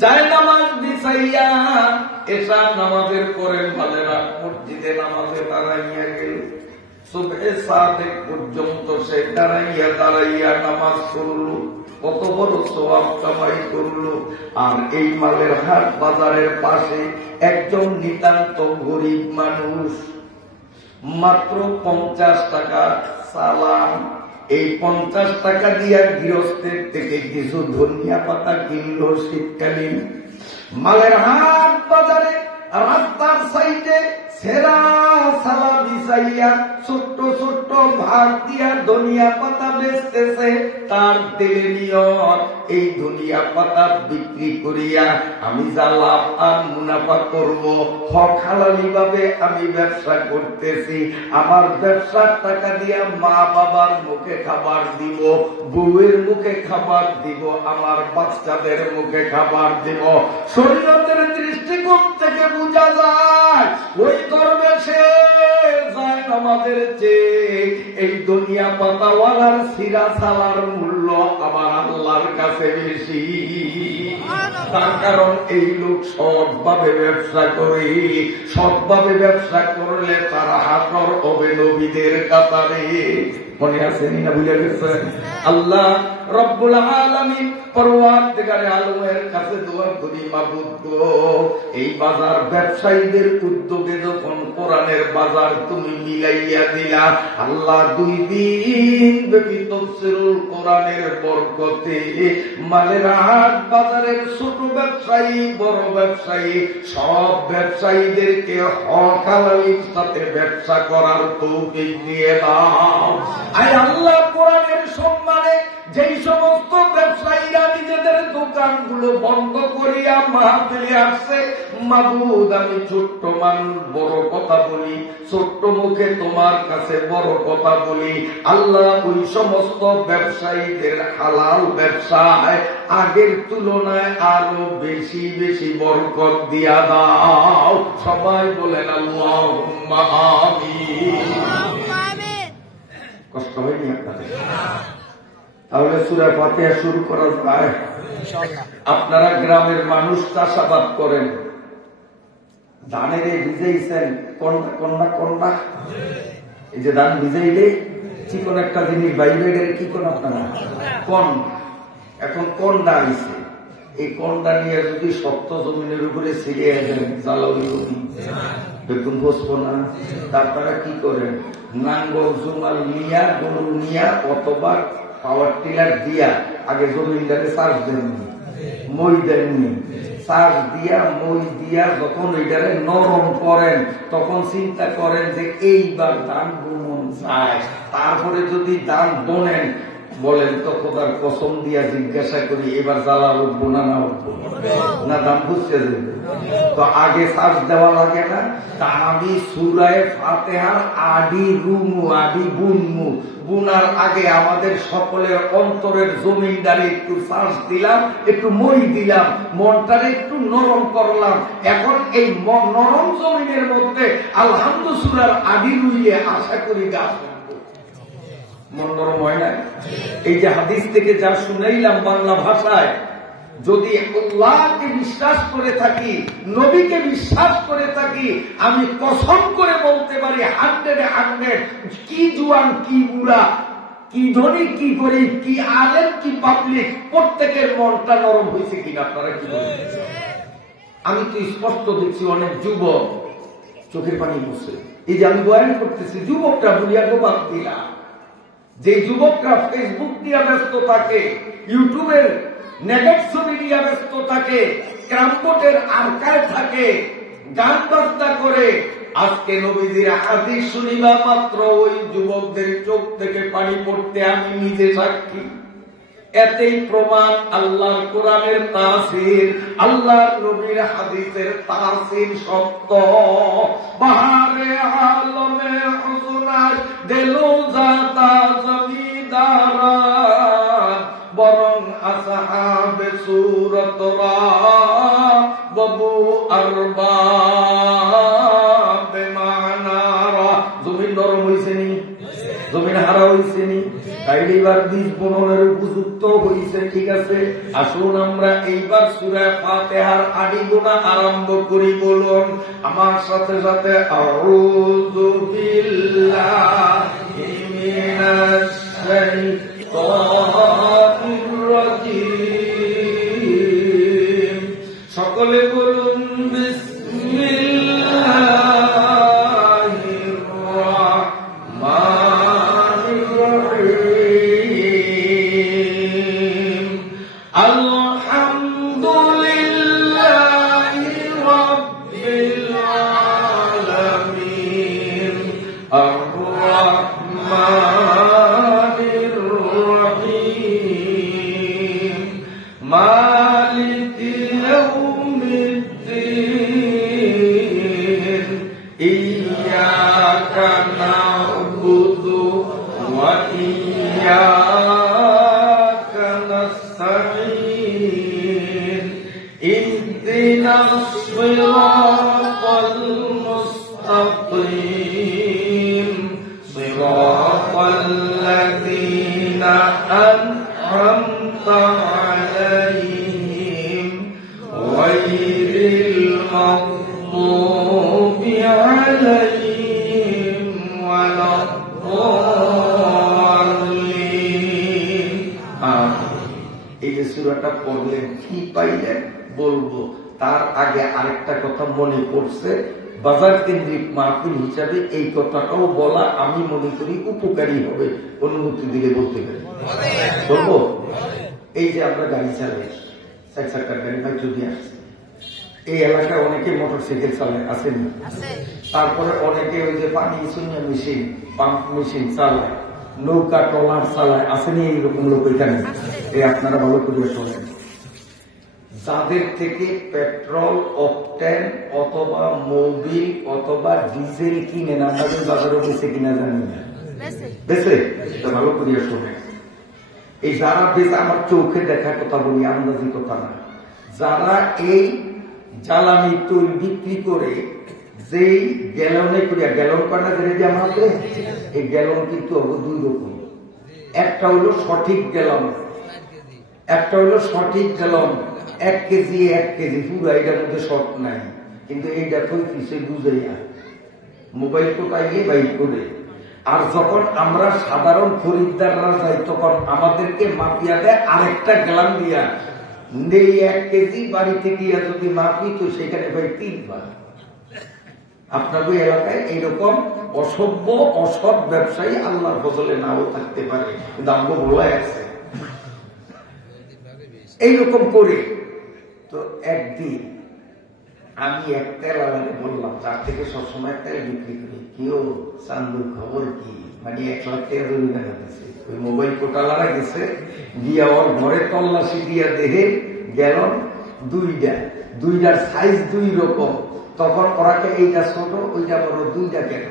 যায় নামাজ বিছাইয়া এসা নামাজের পরে মালেরা মসজিদে নামাজে দাঁড়াইয়া গেল। সুবহে সাদেক পর্যন্ত সে দাঁড়াইয়া নামাজ পড়লো, কত বড় সওয়াব কামাই করলো। আর এই মালের হাট বাজারের পাশে একজন নিতান্ত গরিব মানুষ, মাত্র 50 টাকা সালাম। এই 50 টাকা দিয়া গৃহস্থের থেকে কিছু ধনিয়া পাতা কিনলো শীতকালীন। মালের হাট বাজারে রাস্তার সাইডে সেরা সালা বিছাইয়া ছোট্ট ছোট্ট ভাত দিয়া ধনিয়া পাতা বেচতেছে। তার দিলে নিয়ত, এই ধনিয়া পাতা বিক্রি করিয়া আমি যা লাভ আর মুনাফা করব, হক হালালি ভাবে আমি ব্যবসা করতেছি। আমার ব্যবসার টাকা দিয়া মা বাবার মুখে খাবার দিব, বউয়ের মুখে খাবার দিব, আমার বাচ্চাদের মুখে খাবার দিব। শরীয়তের দৃষ্টিকোণ থেকে বোঝা যায় ওই করবে সে যায় নামাজের চেয়ে এই দুনিয়া পাতাওয়ালার সিরা সালার মূল্য আমার আল্লাহর কাছে বেশি। তার কারণ এই লোক সৎভাবে ব্যবসা করে, সৎভাবে ব্যবসা করলে তারা হাতর হবে নবীদের কাতারে। মনে আছে না, বুঝে গেছেন? আল্লাহ রব্বুল আলামিন পরওয়ারদিগারে আলমের কাছে দোয়া করি, মাবুদ গো, এই বাজার ব্যবসায়ীদের উদ্যোগে যখন কোরআনের বাজার তুমি মিলাইয়া দিলা, আল্লাহ 2 দিন ব্যাপী তাফসীরুল কোরআনের বরকতে মালের হাট বাজারের ছোট ব্যবসায়ী বড় ব্যবসায়ী সব ব্যবসায়ীদেরকে হক হালালির সাথে ব্যবসা করার তৌফিক দিয়ে দাও। আয় আল্লাহ, কোরআনের সম্মানে যেই সমস্ত ব্যবসায়ীরা নিজেদের দোকানগুলো বন্ধ করিয়া মাহফিলে আসছে, মাবুদ আমি ছোট্ট মানুষ বড় কথা বলি, ছোট্ট মুখে তোমার কাছে বড় কথা বলি। আল্লাহ ওই সমস্ত ব্যবসায়ীদের হালাল ব্যবসায় আগের তুলনায় আরো বেশি বেশি বরকত দিয়া দাও। সবাই বলেন আল্লাহুম্মা আমিন। কষ্ট হয়নি আপনাদের? তাহলে সূরা ফাতিহা শুরু করা যায়। আপনারা গ্রামের মানুষ চাষাবাদ করেন, ধানের ভিজাইছেন কন্যা, এই যে ধান ভিজাইলে চিকন একটা জিনিস বাইরে গেলে কি কোন আপনারা কন, এখন কন্ডা আইছে, এই কন্ডা নিয়ে যদি শক্ত জমিনের উপরে ছিড়িয়ে দেন জ্বালাউলি বেগুন বসবো না। তারপরে কি করেন, নাঙ্গল জুমাল নিয়া গরু নিয়া অথবা পাওয়ার টিলার দিয়া আগে জমিনটাকে চার্জ দেননি, মই দেননি, চার্জ দিয়া মই দিয়া যখন ওইটারে নরম করেন তখন চিন্তা করেন যে এইবার ধান বুনন যায়। তারপরে যদি ধান বোনেন, বলেন তো খোদার কসম দিয়া জিজ্ঞাসা করি এবার জ্বালা উঠবো না না উঠবো না, দাম বুঝতে দেবে তো আগে চার্জ দেওয়া লাগে না। তা আমি সূরায়ে ফাতিহার আদি রুমু আদি বুনমু বুনার আগে আমাদের সকলের অন্তরের জমিনদারে একটু চার্জ দিলাম, একটু মই দিলাম, মনটারে একটু নরম করলাম। এখন এই নরম জমিনের মধ্যে আলহামদুলিল্লাহ সূরার আদি রুইয়ে আশা করি গাছ মন নরম হয় না। এই যে হাদিস থেকে যা শুনাইলাম বাংলা ভাষায়, যদি আল্লাহকে বিশ্বাস করে থাকি, নবীকে বিশ্বাস করে থাকি, আমি কসম করে বলতে পারি 100 কি জুয়ান কি বুড়া, কি ধনী কি গরিব, কি আলেম কি পাবলিক, প্রত্যেকের মনটা নরম হয়েছে কিনা আপনারা কি বলেন? আমি তো স্পষ্ট দেখছি অনেক যুবক চোখের পানি বসে। এই যে আমি বয়ান করতেছি, যুবকরা বুলিয়া গোবাদ দিলা, যে যুবকরা ফেসবুক নিয়ে ব্যস্ত থাকে, ইউটিউবের নেগেট ছবি নিয়ে ব্যস্ত থাকে, ক্রামবোর্ডের আর্কায় থাকে, গান বাজনা করে, আজকে নবীজির হাদিস শুনিবা মাত্র ওই যুবকদের চোখ থেকে পানি পড়তে আমি নিজে সাক্ষী। এতেই প্রমাণ আল্লাহর কোরআনের তাসির, আল্লাহর নবীর হাদিসের তাসির সত্য। বাহারে আলমে হুজুরাত দেলো জাতা জমিদারা, বরং আসহাবে সূরতরা বাবু আরবাব মানারা। জমিন নরম হইছে নি, জমিন হারা হইছে নি, তাইলে এবার বীজ বননের উপযুক্ত তো হয়েছে, ঠিক আছে। আসুন আমরা এইবার সূরা ফাতিহার আদিগুনা আরম্ভ করি। বলুন আমার সাথে সাথে, আউযু বিল্লাহি মিনাশ শাইতানির রাজীম। সকলে বলুন বিসমিল্লাহির রাহমানির রহিম। আলহামদুলিল্লাহি রাব্বিল আলামিন আর-রাহমানির রহিম মালিকি ইয়াউমিদ্দিন ইয়্যাকা না'বুদু ওয়া ইয়্যাকা নাস্তাঈন ইহদিনাস সিরাতাল মুস্তাকিম সিরাতাল লাযীনা আন'আমতা আলাইহিম গায়রিল মাগদুবি আলাইহিম ওয়ালাদ-দাল্লিন। এই যে সূরাটা পড়লেন কি পাইলেন বলবো, তার আগে আরেকটা কথা মনে পড়ছে। বাজার কেন্দ্রিক মাহফিল হিসাবে এই কথাটাও বলা আমি মনে করি উপকারী হবে। অনুমতি দিলে বলতে পারি, বলবো। এই যে আমরা গাড়ি চালাই, 4 চাকার গাড়ি বা যদি আসছে, এই এলাকায় অনেকে মোটরসাইকেল চালায়, আসেনি? তারপরে অনেকে ওই যে পানি শূন্য মেশিন, পাম্প মেশিন চালায়, নৌকা ট্রলার চালায়, আসেনি? এইরকম লোক এখানে। এই আপনারা ভালো করে শোনেন, যাদের থেকে পেট্রোল, অকটেন অথবা মোবিল অথবা ডিজেল কিনেন, আপনাদের বাজারে বেশি কিনা জানি না, বেশি ভালো করে শোনেন। এই যারা বেশ, আমার চোখে দেখা কথা বলি, আন্দাজি কথা না, যারা এই জ্বালানি তৈল বিক্রি করে যেই গ্যালনে করিয়া, গ্যালন করা যেটা আমাদের, এই গ্যালন কিন্তু দুই রকম। একটা হলো সঠিক গ্যালন, একটা হলো সঠিক গ্যালন 1 কেজি 1 কেজি পুরো, এটার মধ্যে শর্ট নাই। কিন্তু এইটা তো কিসে বুঝাইয়া মোবাইল কোটাইলে বাইক করে। আর যখন আমরা সাধারণ খরিদ্দাররা যাই, তখন আমাদেরকে মাপিয়া দেয় আরেকটা গ্যালন দিয়া, 1 কেজি বাড়িতে গিয়া যদি মাপি তো সেখানে ভাই 3 বার। আপনাদের এলাকায় এইরকম অসভ্য অসৎ ব্যবসায়ী আল্লাহর ফজলে নাও থাকতে পারে, কিন্তু আমগো বলা আছে এইরকম করে। তো একদিন আমি এক তেল আলাদা বললাম, যার থেকে সবসময় তেল বিক্রি করি, কেউ চান্দুর খবর কি, মানে 1 লাখ টাকা জরিমানা দিচ্ছে। ওই মোবাইল কোটালারা গেছে, গিয়া ওর ঘরে তল্লাশি দিয়া দেখে গ্যালন দুইটার সাইজ 2 রকম। তখন ওরাকে এইটা ছোট, ওইটা বড়, 2টা কেন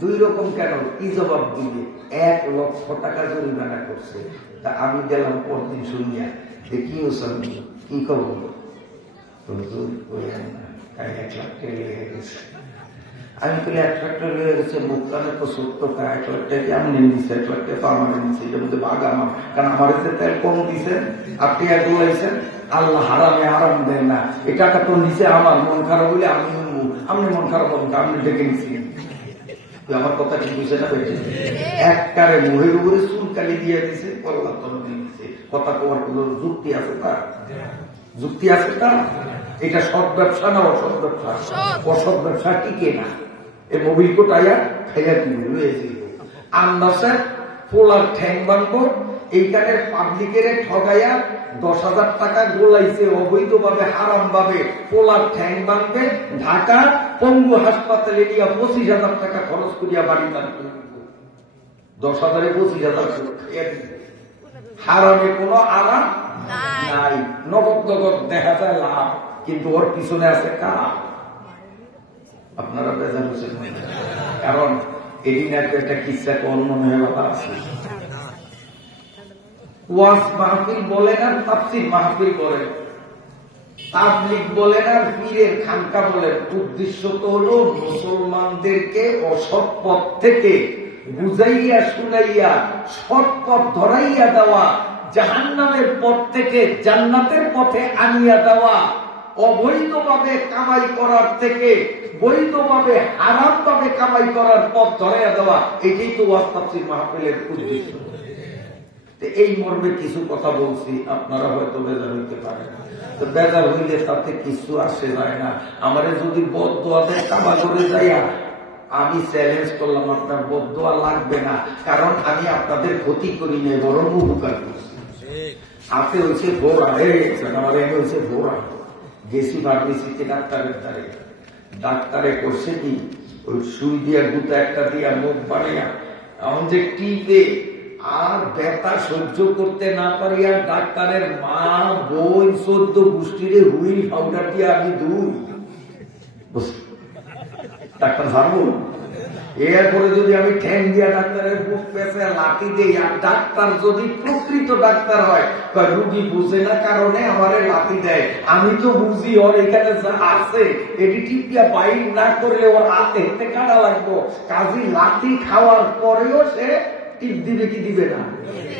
2 রকম কেন, কি জবাব দিবে? 1 লক্ষ টাকা জরিমানা করছে। তা আমি গেলাম পরদিন শুনিয়া, কি ওসামি কি খবর? 1 লাখ টাকা লেগে গেছে। আমি বলি 1 লাখ টাকা লেগে গেছে, মুখখানে তো 70 টাকা, 1 লাখ টাকা আমি নিয়েছি, 1 লাখ টাকা পারমানে নিচ্ছি, এটার মধ্যে ভাগ আমার। কারণ আমার যে তেল কম দিচ্ছেন, আপনি বলাইছেন আল্লাহ হারামে আরাম দেয় না, এই টাকা তো নিচে আমার, মন খারাপ হইলে আমি আপনি মন খারাপ হবেন, আপনি ডেকে নিচ্ছি। আমার কথা কি বুঝে না? একবারে মুহের উপরে চুলকালি দিয়ে দিছে, কল্লা তল দিয়েছে। কথা কওয়ার কোন যুক্তি আছে তার? যুক্তি আছে তার? এটা সৎ ব্যবসা না অসৎ ব্যবসা? অসৎ ব্যবসা টিকে না। এই মোবিল কোটাইয়া খাইয়া কি আন্দাজে পোলার ঠ্যাং বানবো, এইখানে পাবলিকের ঠগাইয়া 10,000 টাকা গোলাইছে অবৈধভাবে, হারাম ভাবে পোলার ঠ্যাং বানবে, ঢাকা পঙ্গু হাসপাতালে নিয়ে 25,000 টাকা খরচ করিয়া বাড়ি টানবে। 10,000-এ 25,000 হারামে কোনো আরাম নাই। নগদ নগদ দেখা যায় লাভ, কিন্তু ওর পিছনে আছে কাজ। আপনারা বেজার হচ্ছেন, কারণ এদিন একটা কিচ্ছা কল মনে হয় আছে। ওয়াজ মাহফিল বলেন আর তাফসীর মাহফিল বলেন, তাবলীগ বলেন আর পীরের খানকা বলেন, উদ্দেশ্য তো হলো মুসলমানদেরকে অসৎ পথ থেকে বুঝাইয়া শুনাইয়া সৎ পথ ধরাইয়া দেওয়া, জাহান্নামের পথ থেকে জান্নাতের পথে আনিয়া দেওয়া, অবৈধভাবে কামাই করার থেকে বৈধভাবে হারামভাবে কামাই করার পথ ধরাইয়া দেওয়া, এটাই তো ওয়াজ তাফসীর মাহফিলের উদ্দেশ্য। এই মর্মে কিছু কথা বলছি, আপনারা হয়তো বেজার হইতে পারেন। তো বেজার হইলে তাতে কিছু আসে যায় না। আমারে যদি বদদোয়া দেয় কাবা করে যাইয়া, আমি চ্যালেঞ্জ করলাম আপনার বদদোয়া লাগবে না, কারণ আমি আপনাদের ক্ষতি করি নাই, বরং উপকার করছি। হাতে হয়েছে ভোরা, আমার এনে হয়েছে ভোরা। গেছি ফার্মেসিতে ডাক্তারের দ্বারে, ডাক্তারে করছে কি ওই সুই দিয়া গুতা একটা দিয়া মুখ বানিয়া এখন যে টিপে আর ব্যথা সহ্য করতে না পারিয়া ডাক্তারের মা বোন 14 গোষ্ঠীরে হুইল পাউডার দিয়ে আমি দুই ডাক্তার ভাবো। এরপরে যদি আমি ঠ্যাং দিয়া ডাক্তারের বুক পেছে লাঠি দিই, আর ডাক্তার যদি প্রকৃত ডাক্তার হয়, রুগী বুঝে না কারণে আমারে লাঠি দেয়, আমি তো বুঝি ওর এখানে যা আছে এটি টিপিয়া বাইর না করলে ওর হাতে হেতে কাটা লাগবো, কাজী লাঠি খাওয়ার পরেও সে টিপ দিবে কি দিবে না,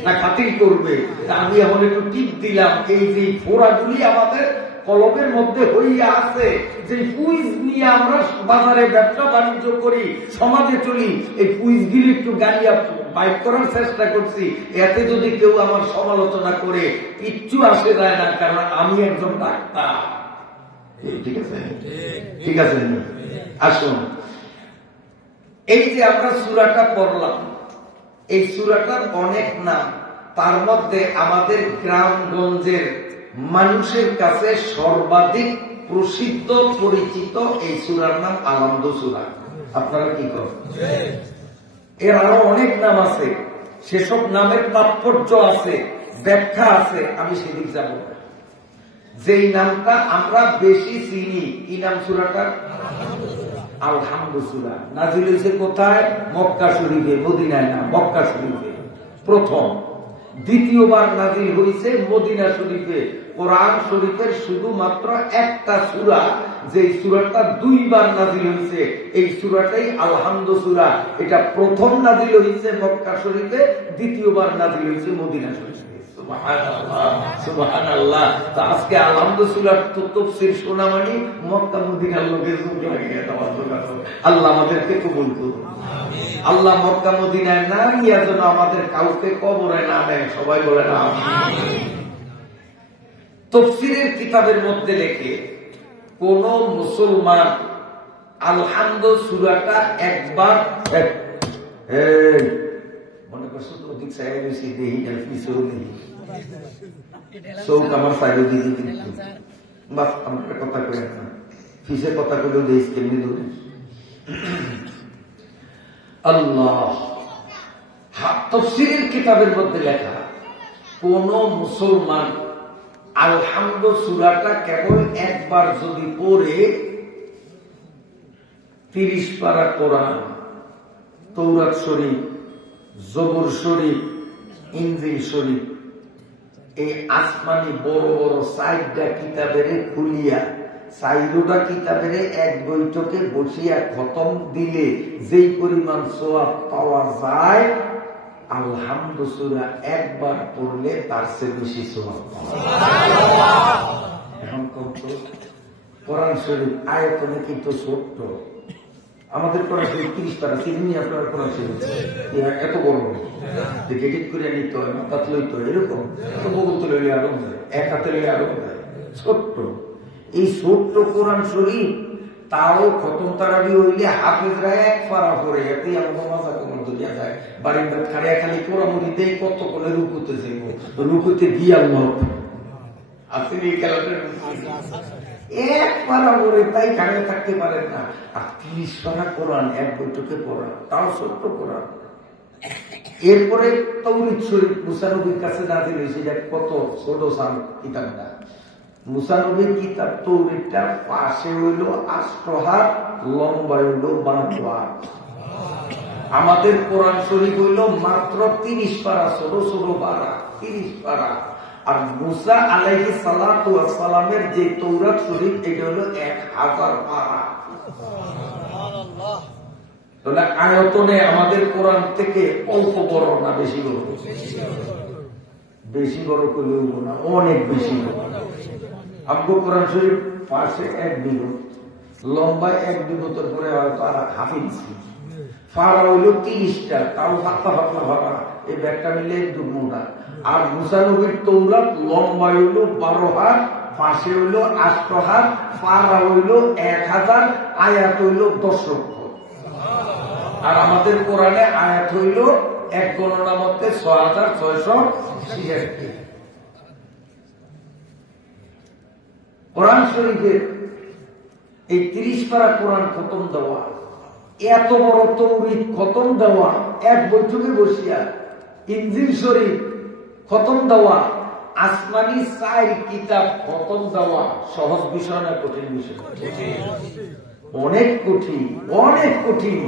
না খাতির করবে। আমি এখন একটু টিপ দিলাম, এই যে ফোড়াগুলি আমাদের কলমের মধ্যে হইয়া আছে, যে পুইজ নিয়ে আমরা বাজারে ব্যবসা বাণিজ্য করি, সমাজে চলি, এই পুইজগুলি একটু গালিয়া বাইক করার চেষ্টা করছি। এতে যদি কেউ আমার সমালোচনা করে কিচ্ছু আসে যায় না, কারণ আমি একজন ডাক্তার। ঠিক আছে, ঠিক আছে। আসুন, এই যে আমরা সূরাটা পড়লাম, এই সূরাটার অনেক নাম, তার মধ্যে আমাদের গ্রামগঞ্জের মানুষের কাছে সর্বাধিক প্রসিদ্ধ পরিচিত এই সূরার নাম আলহামদ সূরা। আপনারা কি করেন? এর আরো অনেক নাম আছে, সেসব নামের তাৎপর্য আছে, ব্যাখ্যা আছে, আমি সেদিক যাব না। যেই নামটা আমরা বেশি চিনি, কি নাম সূরাটার? আলহামদ সূরা। নাজিল হয়েছে কোথায়? মক্কা শরীফে, মদিনায় না, মক্কা শরীফে প্রথম। দ্বিতীয়বার নাজিল হয়েছে মদিনা শরীফে। কোরআন শরীফের শুধুমাত্র একটা সূরা, যে সূরাটা 2 বার নাজিল হয়েছে, এই সূরাটাই আলহামদ সূরা। এটা প্রথম নাজিল হয়েছে মক্কা শরীফে, দ্বিতীয়বার নাজিল হয়েছে মদিনা শরীফে। সুবহানাল্লাহ, সুবহানাল্লাহ। তো আজকে আলহামদ সূরার তাফসীর শোনা মানে মক্কা মদিনার লোকের মুখ লাগিয়ে দেওয়া। আল্লাহ আমাদেরকে কবুল করুন। আল্লাহ মক্কা মদিনায় না নিয়ে যেন আমাদের কাউকে কবরে না দেয়, সবাই বলে না আমিন। তাফসীরের কিতাবের মধ্যে লেখে, কোন মুসলমান আলহামদ সূরাটা একবার, মনে করছো তো অধিক চাই বেশি দেহি পিছনে নেই চৌক আমার সাইডে দিয়ে কিন্তু বাস আমার কথা কয়ে না, ফিসে কথা কইলেও দেশ কেমনি দূরে। আল্লাহ তাফসীরের কিতাবের মধ্যে লেখা, কোন মুসলমান আলহামদ সূরাটা কেবল একবার যদি পড়ে 30 পারা কোরআন, তৌরাত শরীফ, জবুর শরীফ, ইনজিল শরীফ, এই আসমানি বড় বড় 4টা কিতাবের খুলিয়া 4টা কিতাবের এক বৈঠকে বসিয়া খতম দিলে যেই পরিমাণ সওয়াব পাওয়া যায়, আলহামদ সূরা একবার পড়লে তার চেয়ে বেশি সওয়াব পাওয়া যায়। এখন কত কোরআন শরীফ আয়তনে কিন্তু ছোট্ট, আমাদের কোরআন শরীফ 30 পারা, সিডনি আপনার কোরআন শরীফ এত বড় এডিট করে নিতে হয়, মাথা লইতে হয়, এরকম বগল তুলে আরো যায়, এক হাতে লইলে আরো যায়, ছোট্ট। এই ছোট্ট কোরআন শরীফ তাও খতম তারাবি হইলে হাফেজরা 1 পারা পড়ে, এতেই আমাদের মাথা কোমর ধরিয়া যায়। বাড়ির খাড়িয়া খালি কোরআমুড়ি দেয়, কত করে রুকুতে যাইব, রুকুতে গিয়ে আল্লাহ আসেনি এই খেলাটা 1 পারা পড়ে, তাই খাড়িয়ে থাকতে পারেন না। আর 30 পারা কোরআন এক বৈঠকে পড়া, তাও ছোট্ট কোরআন। এরপরে তাওরীত শরীফ মুসা নবীর কাছে নাযিল হয়েছে, এটা কত ছোট সাল কিতাবটা। মুসা নবীর কিতাব তাওরীতটার পাশে হইল 8 হাত, লম্বা হইল 12 হাত। আমাদের কোরআন শরীফ হইল মাত্র 30 পারা, ছোট ছোট পারা, 30 পারা। আর মুসা আলাইহিস সালাতু ওয়াস সালামের যে তাওরাত শরীফ, এটা হলো 1000 পারা। তাহলে আয়তনে আমাদের কোরআন থেকে অল্প বড় না বেশি বড়? বেশি বড় করে হইব না, অনেক বেশি। আমগো কোরআন শরীফ পাশে 1 বিঘত, লম্বায় 1 বিঘতের পরে হয়তো আর হাফিজ ফাড়া হইল 30টা, তাও পাতলা পাতলা ফাড়া, এই ব্যাগটা মিলে 2 মোটা। আর মুসা নবীর তৌরাত লম্বা হইল 12 হাত, পাশে হইল 8 হাত, ফাড়া হইল 1000, আয়াত হইল 10 লক্ষ। আর আমাদের কোরআনে আয়াত হইল এক গণনা মতে 6666। কোরআন শরীফের এই 30 পারা কোরআন খতম দেওয়া, এত বড় তৌরিদ খতম দেওয়া, এক বৈঠকে বসিয়া ইনজিল শরীফ খতম দেওয়া, আসমানি 4 কিতাব খতম দেওয়া সহজ বিষয় না, কঠিন বিষয়? অনেক কঠিন, অনেক কঠিন।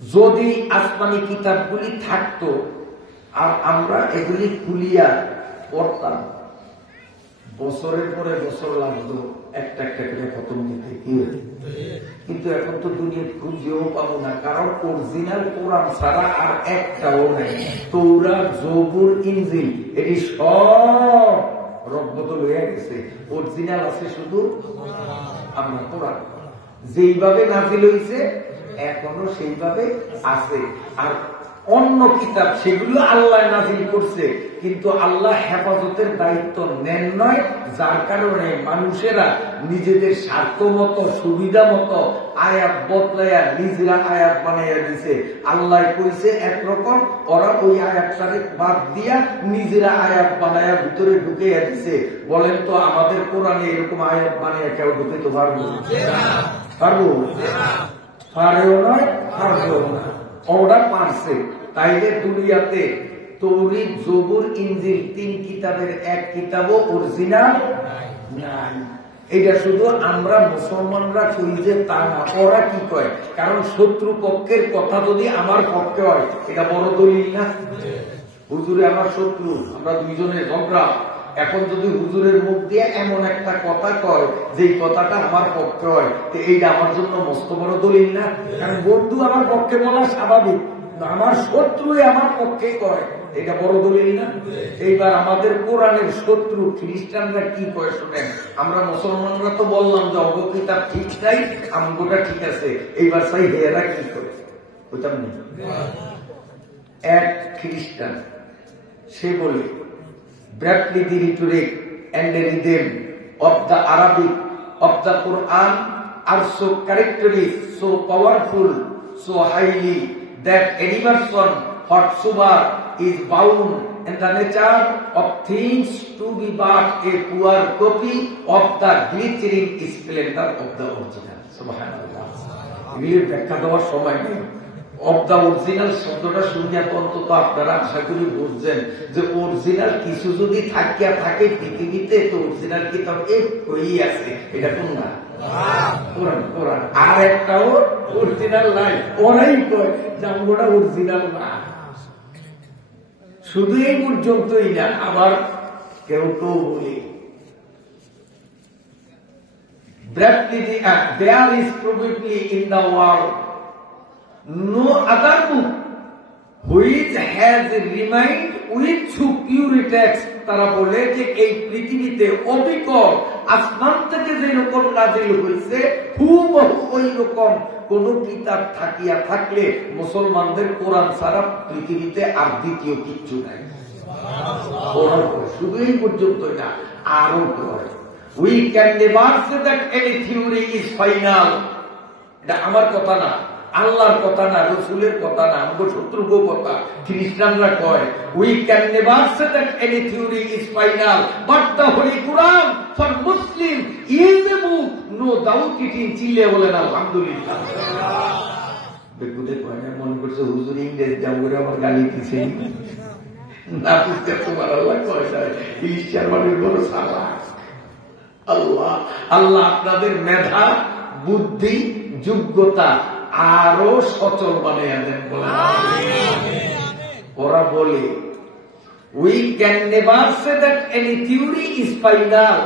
যদি আসমানি কিতাবগুলি থাকতো আর আমরা এগুলি খুলিয়া পড়তাম, বছরের পরে বছর লাগতো একটা একটা করে খতম দিতে, কি হতো? কিন্তু এখন তো দুনিয়া খুঁজেও পাবো না, কারণ অরিজিনাল কোরআন ছাড়া আর একটাও নেই। তৌরাত, জবুর, ইনজিল এটি সব রব্বত হয়ে গেছে, অরিজিনাল আছে শুধু আমরা কোরআন। যেইভাবে নাজিল হইছে এখনো সেইভাবে আছে। আর অন্য কিতাব সেগুলো আল্লাহ নাজিল করছে, কিন্তু আল্লাহ হেফাজতের দায়িত্ব নেন নয়, যার কারণে মানুষেরা নিজেদের স্বার্থ মতো, সুবিধা মতো আয়াত বদলাইয়া নিজেরা আয়াত বানাইয়া দিছে। আল্লাহ কইছে একরকম, ওরা ওই আয়াতটারে বাদ দিয়া নিজেরা আয়াত বানাইয়া ভিতরে ঢুকাইয়া দিছে। বলেন তো আমাদের কোরআনে এরকম আয়াত বানাইয়া কেউ ঢুকাইতে পারবো? পারবো? পারেও নয়, পারবেও না। ওরা পারছে। তাইলে দুনিয়াতে তৌরিত, জবুর, ইনজিল 3 কিতাবের 1 কিতাবও অরিজিনাল নাই। এটা শুধু আমরা মুসলমানরা কই যে তা না, ওরা কি কয়? কারণ শত্রু পক্ষের কথা যদি আমার পক্ষে হয়, এটা বড় দলিল না? হুজুরে আমার শত্রু, আমরা দুইজনের ঝগড়া, এখন যদি হুজুরের মুখ দিয়ে এমন একটা কথা কয় যে কথাটা আমার পক্ষে হয়, তো এইটা আমার জন্য মস্ত বড় দলিল না? কারণ বন্ধু আমার পক্ষে বলা স্বাভাবিক, আমার শত্রু আমার পক্ষে কয়, এটা বড় দলিল না? এইবার আমাদের কোরআনের শত্রু খ্রিস্টানরা কি কয় শোনেন। আমরা মুসলমানরা তো বললাম যে অগ কিতাব ঠিক নাই, আমগোটা ঠিক আছে। এইবার চাই হেরা কি করে, বুঝতাম না। এক খ্রিস্টান সে বলে Bradley the rhetoric and the rhythm of the Arabic of the Quran are so characteristic, so powerful, so highly that any person whatsoever is bound in the nature of things to be but a poor copy of the glittering splendor of the original. Subhanallah. এগুলির ব্যাখ্যা দেওয়ার সময় নেই। Of the original শব্দটা শুনিয়া অন্তত আপনারা আশা করি বুঝছেন যে অরিজিনাল কিছু যদি থাকিয়া থাকে পৃথিবীতে, তো অরিজিনাল কিতাব একই আছে। এটা কোন না? কোরআন। কোরআন আর একটাও অরিজিনাল নাই। ওরাই কয় যে আমগোটা অরিজিনাল না। শুধু এই পর্যন্তই না, আবার কেউ কেউ বলি there is probably in the world no other book which has remained with superior text. তারা বলে যে এই পৃথিবীতে অবিকল আসমান থেকে যেরকম নাজিল হয়েছে হুবহু ওই রকম কোন কিতাব থাকিয়া থাকলে মুসলমানদের কোরআন ছাড়া পৃথিবীতে আর দ্বিতীয় কিচ্ছু নাই। শুধু এই পর্যন্তই না, আরো কয় we can never say that any theory is final. এটা আমার কথা না, আল্লাহর কথা না, রসুলের কথা না, আমাদের শত্রুর কথা। খ্রিস্টানরা কয় we can never say that any theory is final, but the Holy Quran for Muslim is a book, no doubt it in. চিল্লে বলেন আলহামদুলিল্লাহ। বেগুদে কয় না, মনে করছে হুজুর ইংরেজ জামগুলো আমার গালি দিছে না, বুঝতে তোমার আল্লাহ কয় যায় খ্রিস্টান মানে বড় সালা। আল্লাহ আল্লাহ আপনাদের মেধা, বুদ্ধি, যোগ্যতা আরো সচল বানিয়ে দেন। ওরা বলে we can never say that any theory is final.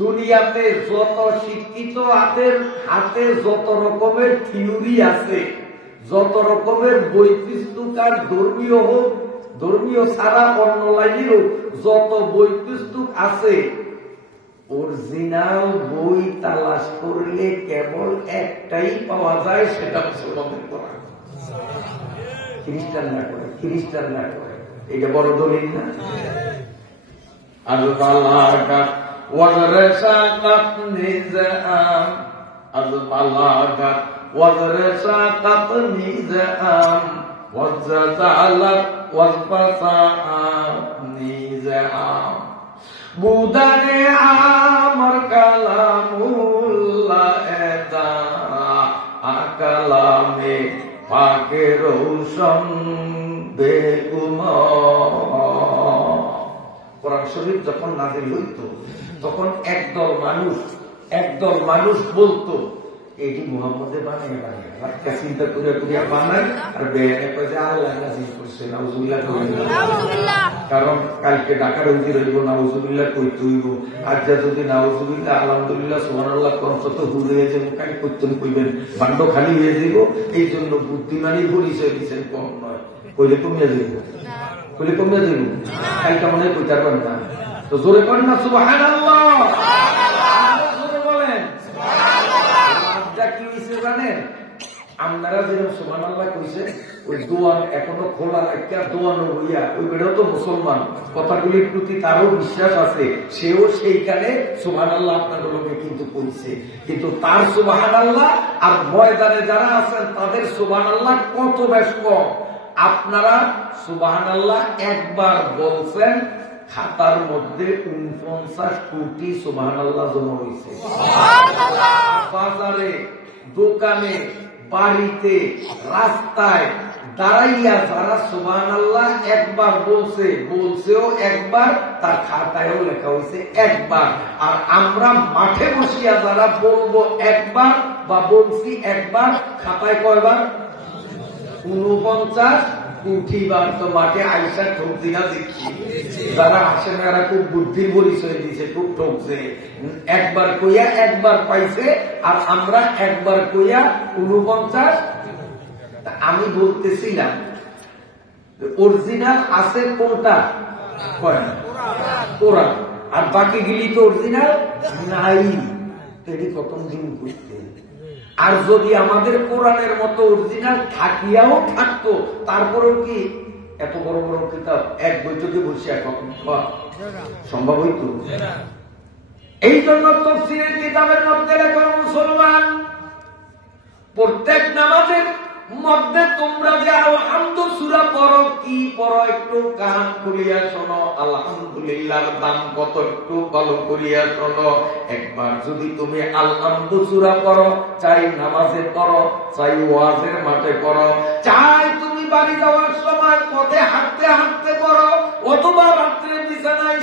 দুনিয়াতে যত শিক্ষিত হাতে যত রকমের থিওরি আছে, যত রকমের বই পুস্তক, ধর্মীয় হোক, ধর্মীয় ছাড়া অন্য লাইনেরও যত বই পুস্তক আছে, অরিজিনাল বই তালাশ করলে কেবল একটাই পাওয়া যায়, সেটা মুসলমানদের কোরআন। খ্রিস্টান না করে, খ্রিস্টান না করে, এটা বড় দলিল না? আল-বালাগাত ওয়াজ-রিসালাত নিজাম, আল-বালাগাত ওয়াজ-রিসালাত নিজাম, ওয়াজ-জালাত ওয়াজ-ফাসাহাত নিজাম, বুদানে আমার কালামুল্লাহ এদা আকালামে পাকে রৌশন বেগুমা। কোরআন শরীফ যখন নাযিল হইত তখন একদল মানুষ বলতো এটি মুহাম্মদে বানায় বানায় চিন্তা করে করিয়া বানায় আর বেয়ানে কয় যে আল্লাহ নাযিল করছে, নাউযুবিল্লাহ। কারণ কালকে ঢাকার হুজুর হইব, নাউযুবিল্লাহ কইতে হইব। আর যা যদি নাউযুবিল্লাহ আলহামদুলিল্লাহ সুবহানাল্লাহ কনসত হুড় হয়ে যাবে, কাল কইতেন কইবেন বান্ড খালি হয়ে যাইব। এই জন্য বুদ্ধিমানী পরিচয় দিচ্ছেন, কম নয়। কইলে কমিয়া যাইব, কইলে কমিয়া যাইব, কালকে মনে হয় কইতে পারবেন না। তো জোরে করেন না সুবহানাল্লাহ, জোরে বলেন। কি হয়েছে জানেন? আপনারা যেরকম সুবহানাল্লাহ কইছে, ওই দোয়ান এখনো খোলা রাখিয়া দোয়ানো হইয়া, ওই বেড়াও তো মুসলমান, কথাগুলির প্রতি তারও বিশ্বাস আছে, সেও সেইখানে সুবহানাল্লাহ আপনাগুলোকে কিন্তু কইছে। কিন্তু তার সুবহানাল্লাহ আর ময়দানে যারা আছেন তাদের সুবহানাল্লাহ কত বেশ কম। আপনারা সুবহানাল্লাহ একবার বলছেন, খাতার মধ্যে ৪৯ কোটি সুবহানাল্লাহ জমা হয়েছে। বাজারে, দোকানে, বাড়িতে, রাস্তায় দাঁড়াইয়া যারা সুবহানাল্লাহ একবার বলছেও একবার, তার খাতায়ও লেখা হয়েছে একবার। আর আমরা মাঠে বসিয়া যারা বলবো একবার বা বলছি একবার, খাতায় কয়বার? ৪৯ কোটি বার। তো মাঠে আইসা ঠকছি না দেখি, যারা আসে না এরা খুব বুদ্ধির পরিচয় দিছে, খুব ঠকছে। একবার কইয়া একবার পাইছে, আর আমরা একবার কইয়া ৪৯। আমি বলতেছিলাম অরিজিনাল আছে কোনটা? কোরআন। আর বাকি গিলি তো অরিজিনাল নাই। এটি প্রথম দিন করতে। আর যদি আমাদের কোরআনের মতো অরিজিনাল থাকিয়াও থাকতো, তারপরেও কি এত বড় বড় কিতাব এক বৈঠকে বসে এখন সম্ভব হইত? এই জন্য তাফসীরের কিতাবের মধ্যে লেখা, মুসলমান প্রত্যেক নামাজের মধ্যে তোমরা যে আলহামদু সূরা পড়ো, কি পড়ো একটু কান খুলিয়া শোনো। আলহামদুলিল্লাহর দাম কত একটু ভালো করিয়া শোনো। একবার যদি তুমি আলহামদু সূরা পড়ো, চাই নামাজে পড়ো, চাই ওয়াজের মাঠে পড়ো, চাই তুমি বাড়ি যাওয়ার সময় পথে হাঁটতে হাঁটতে পড়ো, অথবা রাত্রে বিছানায়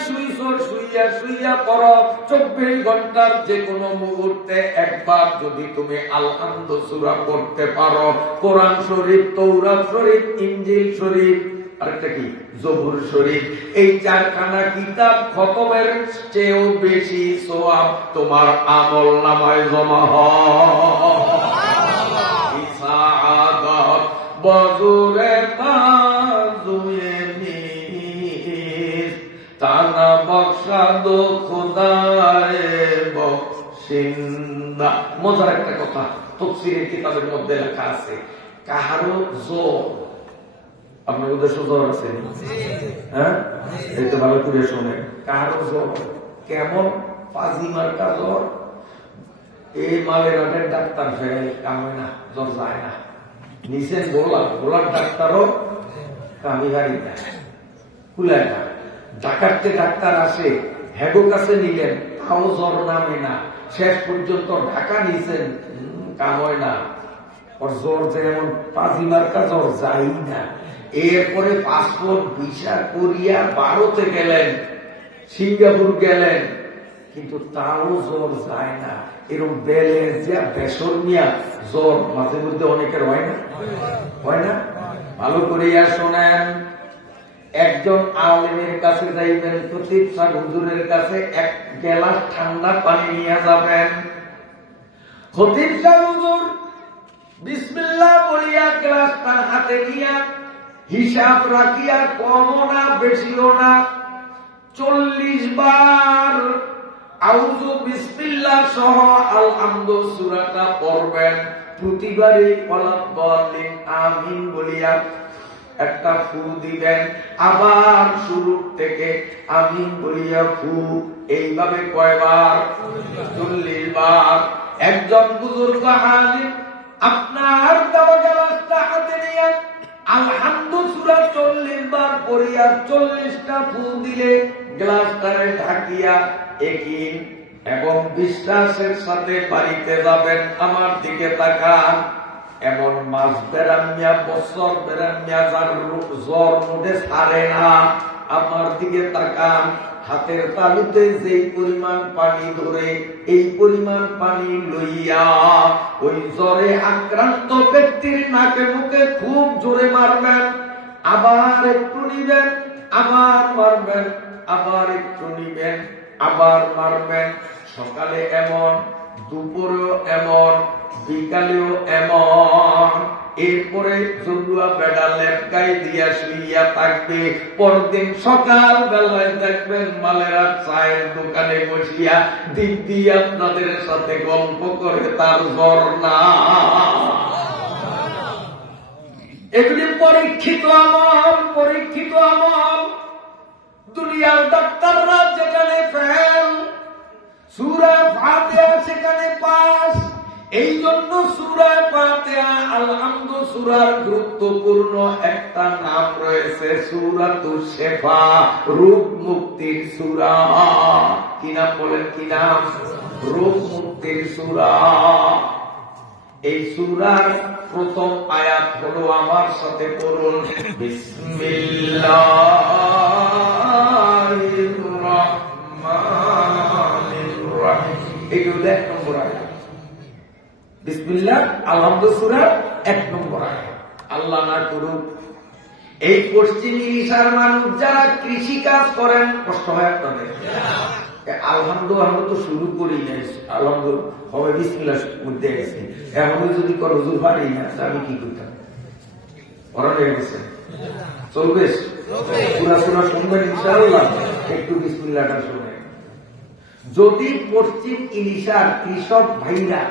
শুইয়া পড়ো, ২৪ ঘন্টার যে কোনো মুহূর্তে একবার যদি তুমি আলহামদু সূরা পড়তে পারো, কোরআন শরীফ, তৌরাত শরীফ, ইনজিল শরীফ, আরেকটা কি জবুর শরীফ, এই ৪খানা কিতাব খতমের চেয়েও বেশি সওয়াব তোমার আমল নামায় জমা হয়। ইসাআদাত বজুরে তাজুয়ে নিস, তানা বক্সা দো খোদায়ে বক্সিন্দা। মজার একটা কথা তাফসীরের কিতাবের মধ্যে লেখা আছে, কাহারো জ্বর, আপনার উদ্দেশ্য জ্বর আছে? হ্যাঁ, এই তো ভালো করে শোনেন। কাহারো জ্বর কেমন? পাজি মার্কা জ্বর। এই মালের আটের ডাক্তার ফেরে কামে না, জ্বর যায় না। নিচের গোলার ডাক্তারও কামি গাড়ি না, খুলায় না। ডাকাতে ডাক্তার আসে, হেগো কাছে নিলেন, তাও জ্বর নামে না। শেষ পর্যন্ত ঢাকা নিয়েছেন, কাম হয় না। ওর জ্বর যেমন পাজি মার্কা জ্বর যাই না। এরপরে পাসপোর্ট ভিসা করিয়া ভারতে গেলেন, সিঙ্গাপুর গেলেন, কিন্তু তাও জ্বর যায় না। এরকম বেলেজিয়া বেসরমিয়া জ্বর মাঝে মধ্যে অনেকের হয় না, হয় না? ভালো করিয়া শোনেন, একজন আলেমের কাছে যাইবেন, খতিব সাহেব হুজুরের কাছে এক গ্লাস ঠান্ডা পানি নিয়ে যাবেন। খতিব সাহেব হুজুর বিসমিল্লাহ বলিয়া গ্লাসটা হাতে নিয়া হিসাব রাখিয়া কমও না বেশিও না 40 বার আউযু বিসমিল্লাহ সহ আল হামদু সূরাটা পড়বেন। প্রতিবারই বলেন আমিন বলিয়া একটা ফু দিবেন, আবার শুরু থেকে আমিন বলিয়া ফু। এইভাবে কয়বার? 40 বার। একজন বুজুর্গ আলিম আপনার দেওয়া গ্লাসটা হাতে নিয়ে আলহামদু সূরা 40 বার পড়িয়া 40টা ফু দিলে গ্লাসটারে ঢাকিয়া একই এবং বিশ্বাসের সাথে বাড়িতে যাবেন। আমার দিকে তাকান। এমন মাস বেড়ামিয়া বছর বেড়ামিয়া যার জ্বর মুডে ছাড়ে না, আমার দিকে তাকান। হাতের তালুতে যেই পরিমাণ পানি ধরে এই পরিমাণ পানি লইয়া ওই জ্বরে আক্রান্ত ব্যক্তির নাকে মুখে খুব জোরে মারবেন, আবার একটু নিবেন, আবার মারবেন, আবার একটু নিবেন, আবার মারবেন। সকালে এমন, দুপুরেও এমন, বিকালেও এমন। এরপরে জলুয়া বেড়া লেপকাই দিয়া শুইয়া থাকবে। পরদিন সকাল বেলায় দেখবেন মালেরা চায়ের দোকানে বসিয়া দিব্যি আপনাদের সাথে গল্প করে তার জ্বর না। এগুলি পরীক্ষিত আমল, পরীক্ষিত আমল। দুনিয়ার ডাক্তাররা যেখানে ফেল, সূরা ফাতিহা সেখানে পাস। এই জন্য সূরা ফাতিহা আল হামদু সূরার গুরুত্বপূর্ণ একটা নাম রয়েছে, সূরাতুশ শিফা, রোগ মুক্তির সূরা। কি নাম বলেন? কি নাম? রোগ মুক্তির সূরা। এই সূরার প্রথম আয়াত হলো, আমার সাথে পড়ুন, বিসমিল্লাহির রাহমানির রাহিম। এই হলো 1 নম্বর আয়াত। বিসমিল্লাহ আলহামদু সূরা 1 নম্বর আয়াত। আল্লাহ না করুক এই পশ্চিম এশিয়ার মানুষ যারা কৃষি কাজ করেন, কষ্ট হয় আপনাদের? আলহামদু আমরা তো শুরু করি নাই, আলহামদু হবে বিসমিল্লাহ মধ্যে গেছে। এখন যদি করো হুজুর পারি না, আমি কি করতাম? ওরা হয়ে গেছে, চলবে পুরা পুরা শুনবেন ইনশাআল্লাহ। একটু বিসমিল্লাহটা শুনে। যদি পশ্চিম এশিয়ার কৃষক ভাইরা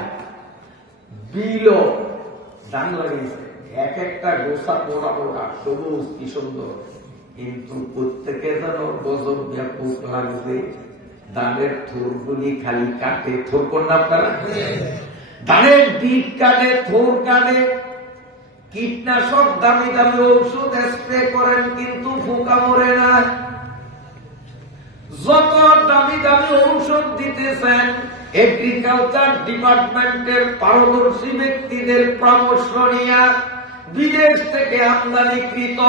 বিল ধান লাগিয়েছে, এক একটা গোসা পোড়া পোড়া সবুজ কি সুন্দর, কিন্তু প্রত্যেকে যেন গজব ব্যাপক লাগছে। ধানের থোরগুলি খালি কাটে, থোর করেন আপনারা? ধানের বীজ কাটে, থোর কাটে, কীটনাশক দামি দামি ঔষধ স্প্রে করেন, কিন্তু পোকা মরে না। যত দামি দামি ঔষধ দিতেছেন, এগ্রিকালচার ডিপার্টমেন্টের পারদর্শী ব্যক্তিদের পরামর্শ নিয়ে বিদেশ থেকে আমদানিকৃত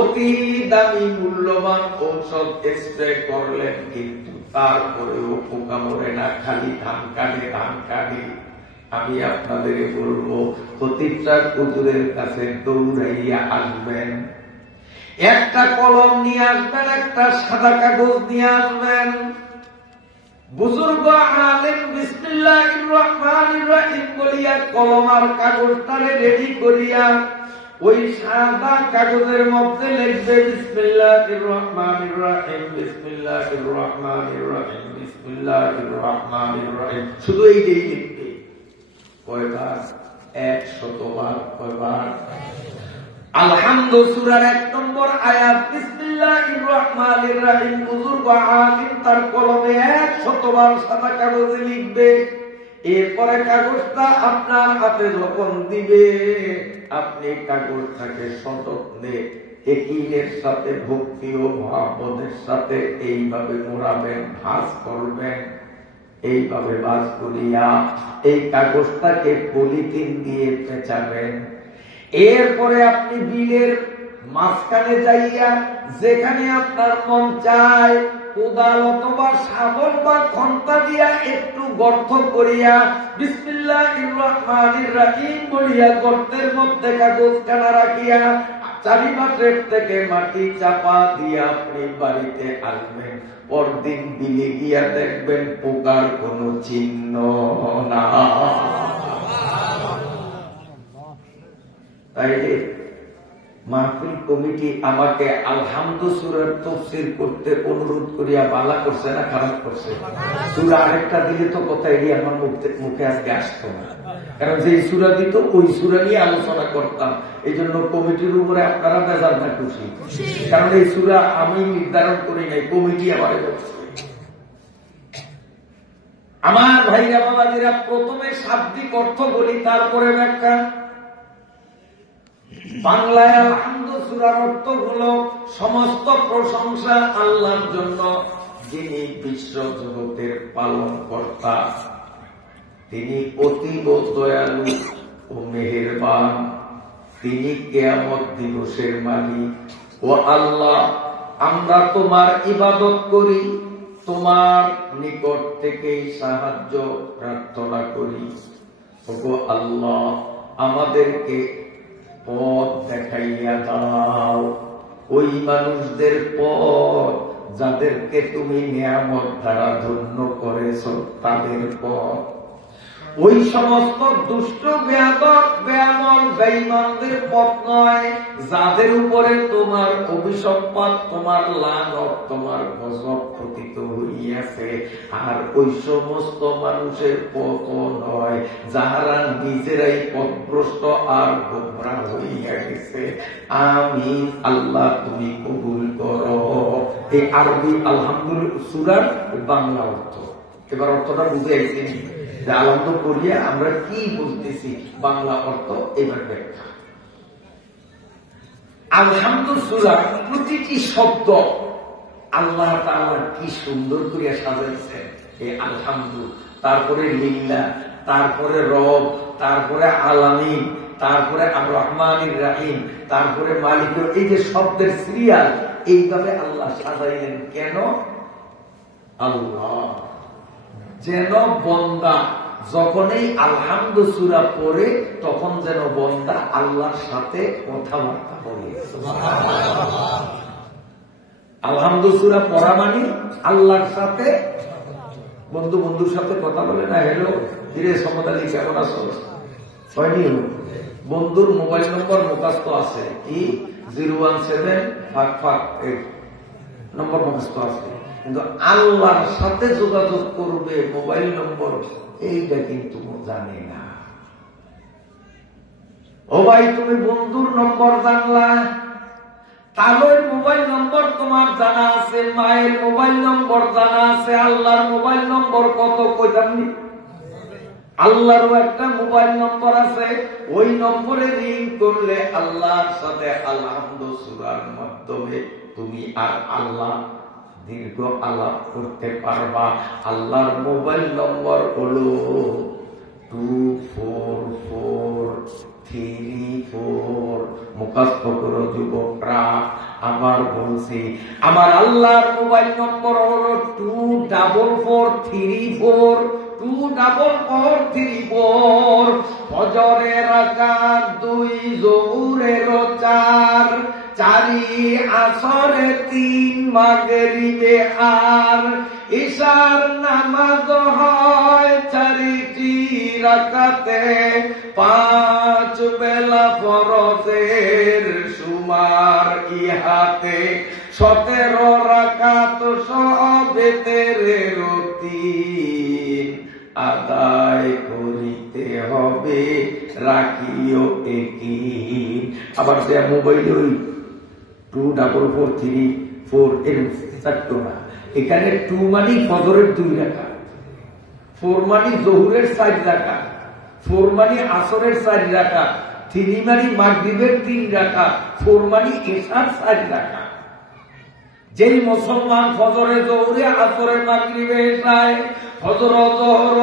অতি দামি মূল্যবান ঔষধ স্প্রে করলেন, কিন্তু তারপরেও পোকা মরে না, খালি ধান কাটে, ধান কাটে। আমি আপনাদের বলবো, প্রতিটা হুজুরের কাছে দৌড়াইয়া আসবেন, একটা কলম নিয়ে আসবেন, একটা সাদা কাগজ নিয়ে আসবেন। বুজুর্গ আলেম বিসমিল্লাহির রহমানির রহিম বলিয়া কলম আর কাগজটারে রেডি করিয়া ওই সাদা কাগজের মধ্যে লিখবে বিসমিল্লাহির রহমানির রহিম, বিসমিল্লাহির রহমানির রহিম, বিসমিল্লাহির রহমানির রহিম। শুধু এইটাই লিখবে। কয়বার? 100 বার। কয়বার? আলহামদু সূরার 1 নম্বর আয়াত বিসমিল্লাহির রহমানির রহিম বুজুর্গ আলিম তার কলমে 100 বার সাদা কাগজে লিখবে। এরপরে কাগজটা আপনার হাতে যখন দিবে, আপনি কাগজটাকে সযত্নে ইয়াকিনের সাথে ভক্তি ও মহব্বতের সাথে এইভাবে মোড়াবেন, ভাঁজ করবেন। এইভাবে ভাঁজ করিয়া এই কাগজটাকে পলিথিন দিয়ে পেঁচাবেন। এরপরে আপনি বিলের মাঝখানে যাইয়া যেখানে আপনার মন চায় কোদাল অথবা শাবল বা খন্তা দিয়া একটু গর্ত করিয়া বিসমিল্লাহির রহমানির রহিম বলিয়া গর্তের মধ্যে কাগজ কানা রাখিয়া চারিপাশের থেকে মাটি চাপা দিয়া আপনি বাড়িতে আসবেন। পরদিন বিলে গিয়া দেখবেন পোকার কোনো চিহ্ন না। তাই মাহফিল কমিটি আমাকে আলহামদু সূরার তাফসীর করতে অনুরোধ করিয়া বালা করছে না খারাপ করছে? সূরা আরেকটা দিলে তো কথা এড়িয়ে আমার মুখে আজকে আসতো না, কারণ যে সূরা দিত ওই সূরা নিয়ে আলোচনা করতাম। এই জন্য কমিটির উপরে আপনারা বেজার না খুশি, কারণ এই সূরা আমি নির্ধারণ করি নাই, কমিটি আমারে করছে। আমার ভাইরা বাবাজিরা, প্রথমে শাব্দিক অর্থ বলি, তারপরে ব্যাখ্যা। বাংলায় আলহামদু সূরার অর্থ হলো সমস্ত প্রশংসা আল্লাহর জন্য, যিনি বিশ্ব জগতের পালন কর্তা, তিনি অতীব দয়ালু ও মেহেরবান, তিনি কিয়ামত দিবসের মালিক। ও আল্লাহ, আমরা তোমার ইবাদত করি, তোমার নিকট থেকেই সাহায্য প্রার্থনা করি। ওগো আল্লাহ, আমাদেরকে পথ দেখাইয়া দাও, ওই মানুষদের পথ যাদেরকে তুমি নিয়ামত দ্বারা ধন্য করেছ, তাদের পথ। ওই সমস্ত দুষ্ট বেয়ামল বেঈমানদের পথ নয়, যাদের উপরে তোমার অভিশাপ, তোমার লানত, তোমার গজব পতিত হইয়াছে। আর ওই সমস্ত মানুষের পথ নয় যাহারা নিজেরাই পথভ্রষ্ট আর গোমরাহ হইয়া গেছে। আমিন। আল্লাহ তুমি কবুল করো। এই আরবি আলহামদুলিল্লাহ সূরার বাংলা অর্থ। এবার অর্থটা বুঝে আসছে যে আলহামদুলিল্লাহ করিয়া আমরা কি বলতেছি, বাংলা অর্থ এবার ব্যাখ্যা। আলহামদুলিল্লাহ সূরা প্রতিটি শব্দ আল্লাহ তাআলা কি সুন্দর করিয়া সাজাইছে। এই আলহামদুলিল্লাহ, তারপরে লিল্লাহ, তারপরে রব, তারপরে আলামিন, তারপরে আর রহমানির রাহিম, তারপরে মালিক। এই যে শব্দের সিরিয়াল এইভাবে আল্লাহ সাজাইলেন কেন? আল্লাহ যেন বন্দা যখনই আলহামদু সূরা পড়ে তখন যেন বন্দা আল্লাহর সাথে কথাবার্তা বলে। আলহামদু সূরা পড়া মানে আল্লাহর সাথে বন্ধুর সাথে কথা বলে না। হ্যালো ধীরে সমতালি কেমন আছো? হয়নি? বন্ধুর মোবাইল নম্বর মুখস্থ আছে কি 017 নম্বর মুখস্থ আছে, কিন্তু আল্লাহর সাথে যোগাযোগ করবে মোবাইল নম্বর এইটা কিন্তু জানে না। ও ভাই, তুমি বন্ধুর নম্বর জানলা, তাদের মোবাইল নম্বর তোমার জানা আছে, মায়ের মোবাইল নম্বর জানা আছে, আল্লাহর মোবাইল নম্বর কত কই জানি? আল্লাহরও একটা মোবাইল নম্বর আছে, ওই নম্বরে রিং করলে আল্লাহর সাথে আলহামদু সূরার মাধ্যমে তুমি আর আল্লাহ দীর্ঘ আলাপ করতে পারবা। আল্লাহর মোবাইল নম্বর হলো 24434। মুখস্থ করো যুবকরা, আবার বলছি, আমার আল্লাহর মোবাইল নম্বর হলো 24434। 24434। ফজরের রাকাত 2, যোহরের 4, 4 আসরে 3, মাগরিবে আর ইশার নামাজ হয় 4টি রাকাতে, 5 বেলা ফরজের সুমার ইহাতে, 17 রাকাত সবেতের 3 আদায় করিতে হবে, রাখিও একই। আবার সে মোবাইল ওই 24434 এর চারটো না, এখানে 2 মানে ফজরের 2 রাকাত, 4 মানে যোহরের 4 রাকাত, 4 মানে আসরের 4 রাকাত, 3 মানে মাগরিবের 3 রাকাত, 4 মানে ইশার 4 রাকাত। যেই মুসলমান ফজরে যোহরে আসরে মাগরিবে ইশায়, ফজর যোহর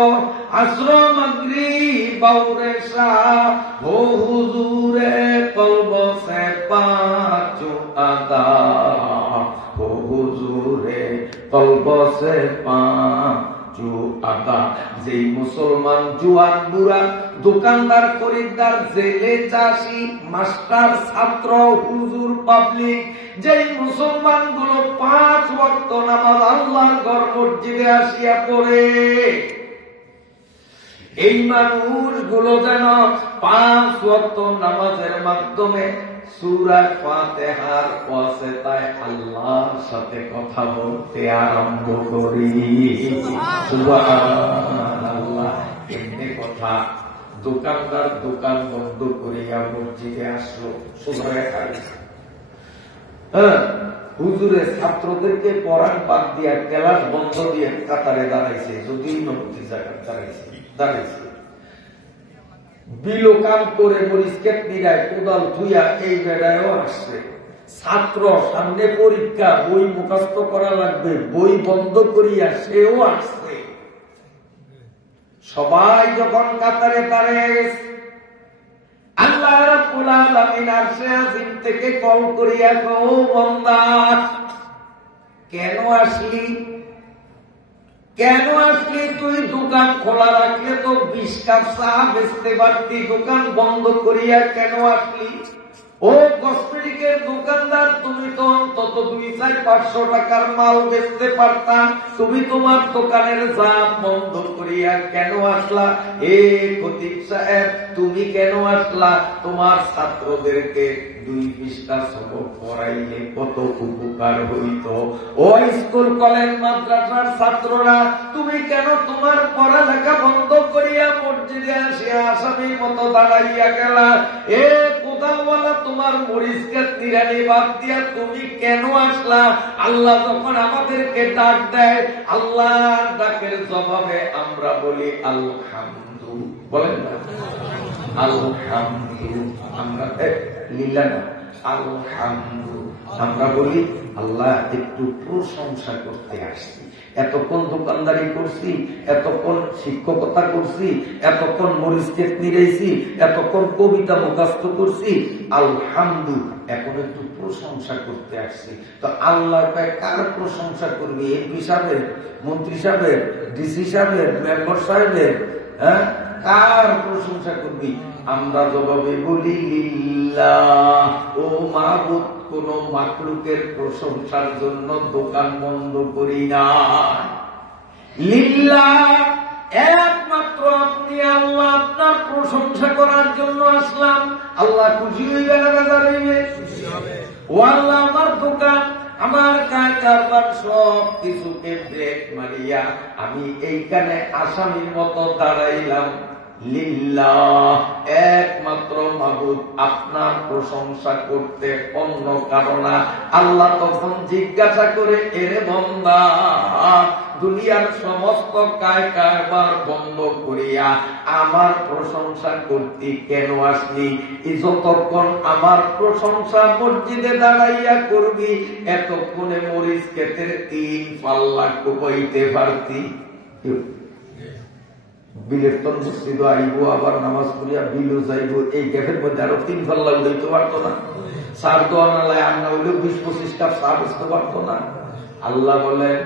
আসর মাগরিব বাউরে শাহ, ও হুজুরে কলব সে পাঁচ আদা, ও হুজুরে কলব সে পাঁচ আদা। যেই মুসলমান জুয়ান বুড়া, দোকানদার খরিদ্দার, জেলে চাষি, মাস্টার ছাত্র, হুজুর পাবলিক, যেই মুসলমান গুলো 5 ওয়াক্ত নামাজ আল্লাহর ঘর মসজিদে আসিয়া পড়ে, এই মানুষগুলো যেন 5 ওয়াক্ত নামাজের মাধ্যমে সূরা ফাতিহার ওয়াসিতায় আল্লাহর সাথে কথা বলতে আরম্ভ করি। সুবহানাল্লাহ। এমনি কথা, দোকানদার দোকান বন্ধ করিয়া মসজিদে আসলো, সুবহানাল্লাহ। হুজুরে ছাত্রদেরকে পড়ান বাদ দিয়া ক্লাস বন্ধ দিয়ে কাতারে দাঁড়াইছে, যদি নবী জায়গায় দাঁড়াইছে বিলো কাম করে মরিচকেট নিরায় কোদাল ধুইয়া এই বেড়ায়ও আসছে। ছাত্র সামনে পরীক্ষা, বই মুখস্থ করা লাগবে, বই বন্ধ করিয়া সেও আসছে। সবাই যখন কাতারে দাঁড়িয়ে গেছে, আল্লাহ রাব্বুল আলামিন আরশে আজিম থেকে কল করিয়া কও, বান্দা কেন আসলি? কেন আসলি? তুই দোকান খোলা রাখলে তো 20 কাপ চা বেচতে পারতি, দোকান বন্ধ করিয়া কেন আসলি? ও কসমেটিকের দোকানদার, তুমি তো অন্তত 200-500 টাকার মাল বেচতে পারতা, তুমি তোমার দোকানের জাম বন্ধ করিয়া কেন আসলা? এ খতিব সাহেব, তুমি কেন আসলা? তোমার ছাত্রদেরকে 2 পৃষ্ঠা সবক পড়াইলে কত উপকার হইত। ও স্কুল কলেজ মাদ্রাসার ছাত্ররা, তুমি কেন তোমার পড়ালেখা বন্ধ করিয়া মসজিদে আসিয়া আসামির মতো দাঁড়াইয়া গেলা? এ কোদালওয়ালা, তোমার মরিচকে নিরানি বাদ দিয়া তুমি কেন আসলা? আল্লাহ যখন আমাদেরকে ডাক দেয়, আল্লাহ ডাকের জবাবে আমরা বলি আলহামদুলিল্লাহ। বলেন না আলহামদুলিল্লাহ? আমরা লিল্লাহ না, আলহামদুলিল্লাহ আমরা বলি। আল্লাহ একটু প্রশংসা করতে আসছি, এতক্ষণ দোকানদারি করছি, এতক্ষণ শিক্ষকতা করছি, এতক্ষণ মরিচকে নিরাইছি, এতক্ষণ কবিতা মুখস্থ করছি, আলহামদুলিল্লাহ এখন একটু প্রশংসা করতে আসছি। তো আল্লাহ কার প্রশংসা করবি? এমপি সাহেবের, মন্ত্রী সাহেবের, ডিসি সাহেবের, মেম্বার সাহেবের? হ্যাঁ, কার প্রশংসা করবি? আমরা জবাবে বলি লিল্লাহ। ও মাবুদ, কোন মাখলুকের প্রশংসার জন্য দোকান বন্ধ করি না, লিল্লাহ একমাত্র আপনি আল্লাহ, আপনার প্রশংসা করার জন্য আসলাম। আল্লাহ খুশি হইবে না বেজার হইবে? ও আল্লাহ, আমার দোকান, আমার কারবার সব কিছুকে ব্রেক মারিয়া আমি এইখানে আসামির মতো দাঁড়াইলাম। লিল্লাহ একমাত্র মাবুদ, আপনার প্রশংসা করতে অন্য কারণ না। আল্লাহ তখন জিজ্ঞাসা করে, এরে বান্দা, দুনিয়ার সমস্ত কারবার বন্ধ করিয়া আমার প্রশংসা করতে কেন আসলি? যতক্ষণ আমার প্রশংসা মসজিদে দাঁড়াইয়া করবি, এতক্ষণে মরিচ ক্ষেতের 3 পাল্লা কোপাইতে পারতি। বিলের তো মসজিদ আইব, আবার নামাজ পড়িয়া বিলও যাইব, এই ক্যাফের মধ্যে আরো 3 পাল্লা উঠাইতে পারতো না? সার দোয়ানালায় আন্না হইলেও 20-25 কাপ চা বেচতে পারতো না? আল্লাহ বলেন,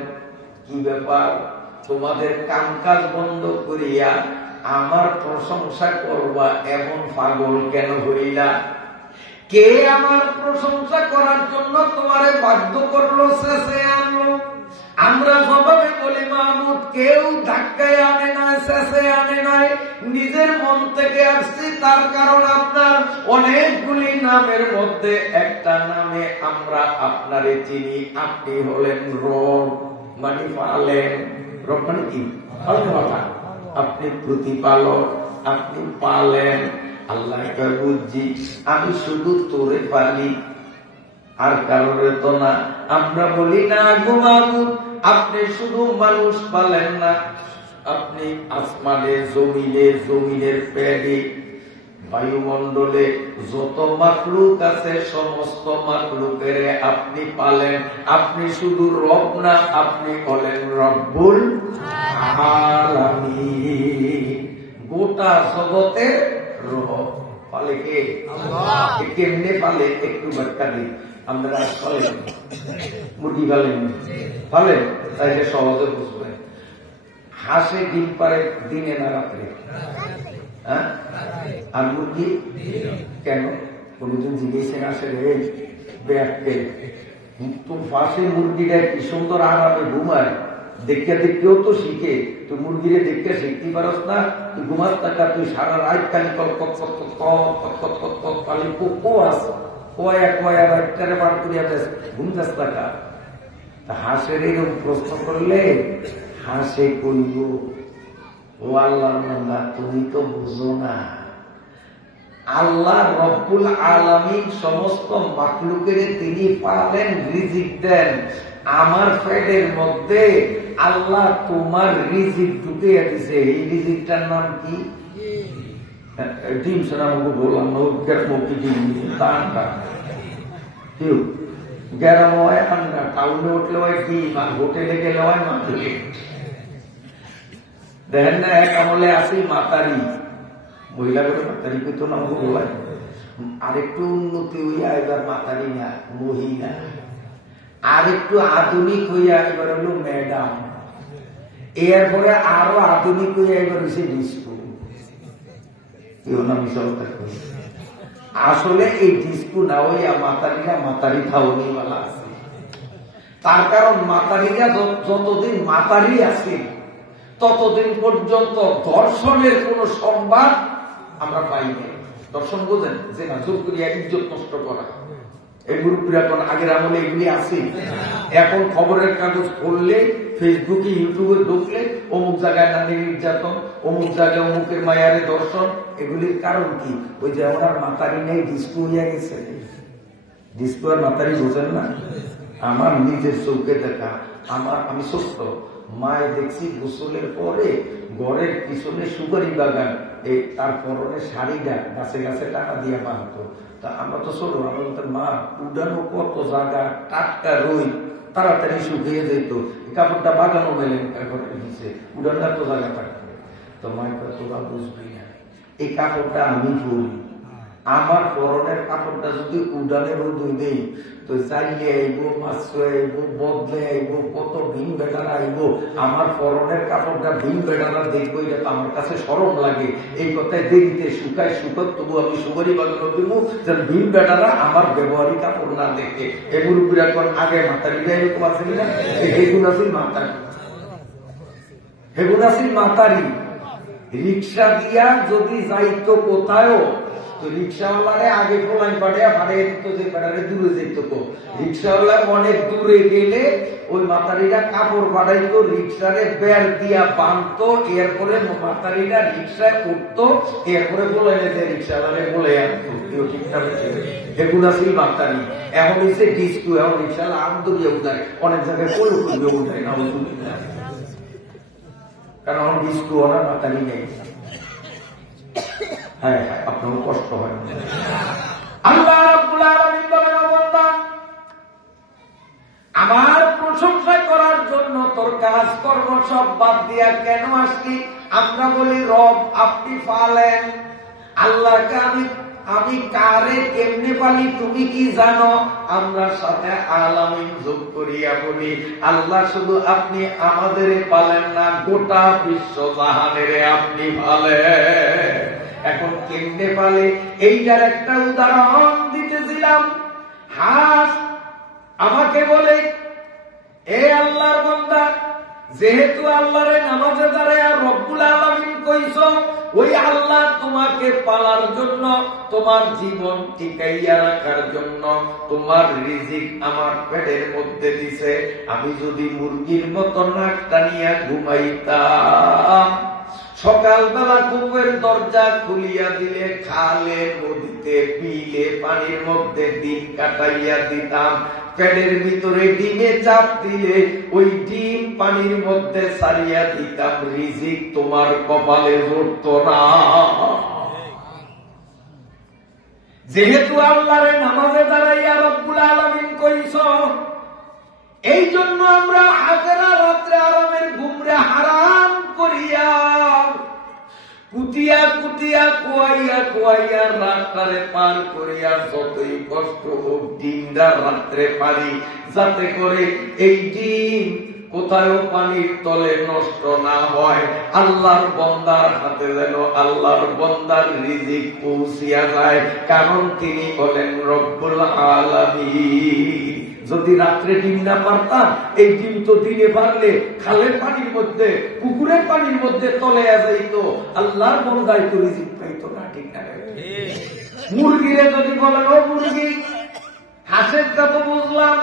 কি ব্যাপার, তোমাদের কামকাজ বন্ধ করিয়া আমার প্রশংসা করবা এমন পাগল কেন হইলা? কে আমার প্রশংসা করার জন্য তোমারে বাধ্য করলো, শেষে আনলো? আমরা জবাবে বলি, মাহমুদ কেউ ধাক্কায় আনে নাই, শেষে আনে নাই, নিজের মন থেকে আসছি। তার কারণ আপনার অনেকগুলি নামের মধ্যে একটা নামে আমরা আপনারে চিনি, আপনি হলেন রব, মানে পালেন। রব মানে কি? আপনি প্রতিপালক, আপনি পালেন। আল্লাহ বুঝছি, আমি শুধু তোরে পালি, আর কারণে তো না। আমরা বলি না গো মাবুদ, আপনি শুধু মানুষ পালেন না, আপনি আসমানে, জমিনে, জমিনের পেড়ে, বায়ুমণ্ডলে যত মাখলুক আছে সমস্ত মাখলুকের আপনি পালেন। আপনি শুধু রব না, আপনি হলেন রব্বুল আলামিন, গোটা জগতের রব। পালে কে? আল্লাহ। কেমনে পালে একটু ব্যাখ্যা দিই। আমরা পালেন, মুরগি পালেন, পালেন, তাইলে সহজে বুঝবেন। হাঁসে ডিম পারে দিনে না রাত্রে? হ্যাঁ, আর মুরগি কেন? কোনদিন জিজ্ঞেসেন আসে রে ব্যাগকে তোর পাশে মুরগিটা কি সুন্দর আরামে ঘুমায়, দেখতে দেখতেও তো শিখে। তুই মুরগিরে দেখতে শিখতে পারস না? তুই ঘুমাস টাকা, তুই সারা রাত খালি কল কত কালি পোকো আছে, একটারে বার করিয়া ঘুম যাস টাকা। হাঁসের এরকম প্রশ্ন করলে হাঁসে কইব, ও আল্লাহর বান্দা তুমি তো বুঝো না, আল্লাহ রব্বুল আলামিন সমস্ত মাখলুকের তিনি পালেন, রিজিক দেন। আমার পেটের মধ্যে আল্লাহ তোমার রিজিক ঢুকিয়ে দিছে, এই রিজিকটার নাম কি? ডিম। শোনা মুখ বললাম মুখি ডিম আন্ডা, কেউ গ্যারাম হয় আন্ডা, টাউনে উঠলে হয় ডিম, আর হোটেলে গেলে হয় মাছুলি। দেখেন না, এক আমলে আসি মাতারি, মহিলা করে মাতারি করতো না মুখ বলায়। আরেকটু উন্নতি হইয়া এবার মাতারি না, মহিলা। আরেকটু আধুনিক হইয়া এবার হলো ম্যাডাম। এরপরে আরো আধুনিক হইয়া এবার হচ্ছে ডিস্কো। আসলে এই ডিস্কো না হইয়া মাতারিরা মাতারি খাওয়ানিওয়ালা আছে। তার কারণ মাতারিরা যতদিন মাতারি আছে ততদিন পর্যন্ত দর্শনের কোন সংবাদ আমরা পাই না। দর্শন বোঝেন যে না, জোর করিয়া ইজ্জত নষ্ট করা, এগুলো পুরাতন আগের আমলে এগুলি আছে। এখন খবরের কাগজ পড়লে, ফেসবুকে ইউটিউবে ঢুকলে অমুক জায়গায় নারী নির্যাতন, অমুক জায়গায় অমুকের মায়ারে দর্শন। এগুলির কারণ কি? ওই যে আমার মাতারি নেই, ডিস্কো হইয়া গেছে। ডিস্কো আর মাতারি বোঝেন না। আমার নিজের চোখে দেখা, আমি সত্য মায়ে দেখছি গোসলের পরে ঘরের পিছনে সুপারি বাগান, এই তার পরনে শাড়িটা গাছে গাছে টাকা দিয়ে বাঁধতো। তা আমরা তো ছোট, আমাদের মা উডানো কত জায়গা টাটকা রই তাড়াতাড়ি শুকিয়ে যেত, কাপড়টা বাগানো মেলে ঘরের নিচে, উডানো এত জায়গা থাকতো। তো মায়ের তোরা বুঝবি না, এই কাপড়টা আমি পরি, আমার পরনের কাপড়টা যদি উডানের রোদ দেই তো চাইলে আইব, মাছ আইব, বদলে আইব, কত ভিন বেটারা আইব, আমার পরনের কাপড়টা ভিন বেটারা দেখবো, এটা তো আমার কাছে শরম লাগে। এই কথায় দেরিতে শুকায় শুকত, তবু আমি সুপারি বাগানো দিব যেন ভিন বেটারা আমার ব্যবহারিক কাপড় না দেখে। এগুলো বিরাট আগে মাতারিটা এরকম আছে না, হেগুন আসিল মাতারি, হেগুন আসিল মাতারি। রিক্সা দিয়া যদি যাইতো কোথায়ও, তো রিক্সাওয়ালারে আগে ফোলাইন পাঠিয়ে পাঠিয়ে দিত যে বেড়ারে দূরে যেত। রিক্সাওয়ালা অনেক দূরে গেলে ওই মাতারিরা কাপড় পাঠাইতো, রিক্সারে বের দিয়া বাঁধতো, এরপরে মাতারিরা রিক্সায় উঠতো, এরপরে বলে রিক্সাওয়ালারে বলে আনতো। কেউ ঠিকঠাক এগুলো ছিল মাতারি। এখন হচ্ছে ডিস্কো, এখন রিক্সাওয়ালা আমদরিয়া উঠায়, অনেক জায়গায় করে করবে উঠায় না, কারণ এখন ডিস্কো ওনার মাতারি নেই। হ্যাঁ হ্যাঁ, আপনার কষ্ট হয়। আল্লাহ রাব্বুল আলামিন বলেন, বান্দা আমার প্রশংসা করার জন্য তোর কাজ কর্ম সব বাদ দিয়া কেন আসলি? আমরা বলি রব আপনি পালেন। আল্লাহকে আমি কারে কেমনে পালি তুমি কি জানো? আমরা সাথে আলামিন যোগ করিয়া বলি আল্লাহ শুধু আপনি আমাদের পালেন না, গোটা বিশ্ব জাহানের আপনি পালেন। এখন কেমনে পালে এইটার একটা উদাহরণ দিতেছিলাম। হাঁস আমাকে বলে, এ আল্লাহর বান্দা, যেহেতু আল্লাহরে নামাজে দাঁড়ায় রব্বুল আলামিন কইছ, ওই আল্লাহ তোমাকে পালার জন্য, তোমার জীবন টিকাইয়া রাখার জন্য তোমার রিজিক আমার পেটের মধ্যে দিছে। আমি যদি মুরগির মতো নাক টানিয়া ঘুমাইতাম, সকালবেলা কূপের দরজা খুলিয়া দিলে খালে, নদীতে, বিলে, পানির মধ্যে দিন কাটাইয়া দিতাম। পেটের ভিতরে ডিমে চাপ দিলে ওই ডিম পানির মধ্যে ছাড়িয়া দিতাম, রিজিক তোমার কপালে জড়ত না। যেহেতু আল্লাহরে নামাজে দাঁড়াইয়া রব্বুল আলামিন কইছ, এই জন্য আমরা আজেরা রাত্রে আরামের ঘুমরে হারাম করিয়া কুতিয়া কুতিয়া কুয়াইয়া কুয়াইয়া রাত্রে পার করিয়া যতই কষ্ট হোক দিনটা রাত্রে পারি, যাতে করে এই দিন কোথাও পানির তলে নষ্ট না হয়, আল্লাহর বান্দার হাতে যেন আল্লাহর বান্দার রিজিক পৌঁছিয়া যায়, কারণ তিনি বলেন রব্বুল আলামিন। যদি রাত্রে ডিম না পারতাম, এই ডিম তো দিনে পারলে খালের পানির মধ্যে, পুকুরের পানির মধ্যে তলে যাইতো, আল্লাহর বান্দায় তো রিজিক পাইতো না। ঠিক না? মুরগিরে যদি বলেন, ও মুরগি হাঁসেরটা তো বুঝলাম,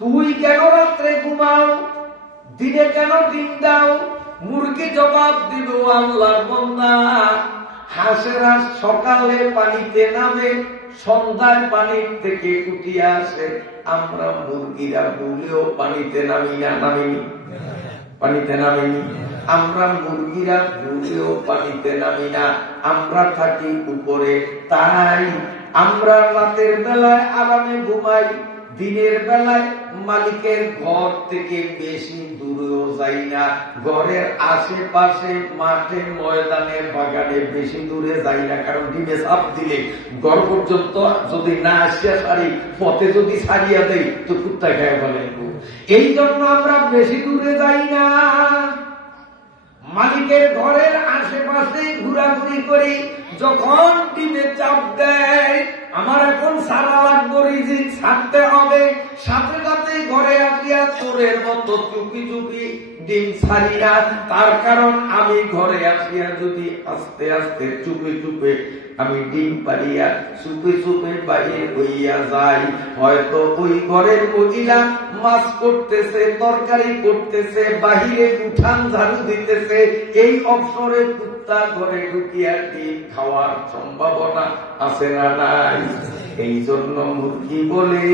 তুই কেন রাত্রে ঘুমাও, দিনে কেন ডিম দাও? মুরগি জবাব দিল, আল্লাহর বান্দা, হাঁসেরা সকালে পানিতে নামে, সন্ধ্যায় পানির থেকে উঠিয়া আসে, আমরা মুরগিরা ভুলেও পানিতে নামি না, নামিনি, পানিতে নামিনি। আমরা মুরগিরা ভুলেও পানিতে নামি না, আমরা থাকি উপরে। তাই আমরা রাতের বেলায় আরামে ঘুমাই, দিনের বেলায় মালিকের ঘর থেকে বেশি দূরেও যাই না, ঘরের আশেপাশে মাঠে ময়দানে বাগানে বেশি দূরে যাই না, কারণ ডিমে চাপ দিলে ঘর পর্যন্ত যদি না আসিয়া সারি, পথে যদি ছাড়িয়া দেই তো কুত্তা খেয়ে বলে। এই জন্য আমরা বেশি দূরে যাই না, মালিকের ঘরের আশেপাশে ঘোরাঘুরি করি। যখন ডিমে চাপ দেয়, আমার এখন সারা লাগবো, রিজিক ছাড়তে হবে, সাথে সাথে ঘরে আসিয়া চোরের মতো চুপি চুপি ডিম ছাড়ি না। তার কারণ আমি ঘরে আসিয়া যদি আস্তে আস্তে চুপে চুপে আমি ডিম পারিয়া চুপে চুপে বাইরে হইয়া যাই, হয়তো ওই ঘরের মহিলা মাছ করতেছে, তরকারি করতেছে, বাহিরে উঠান ঝাড়ু দিতেছে, এই অবসরে কুত্তা ঘরে ঢুকিয়া ডিম খাওয়ার সম্ভাবনা আছে না নাই? এই জন্য মুরগি বলে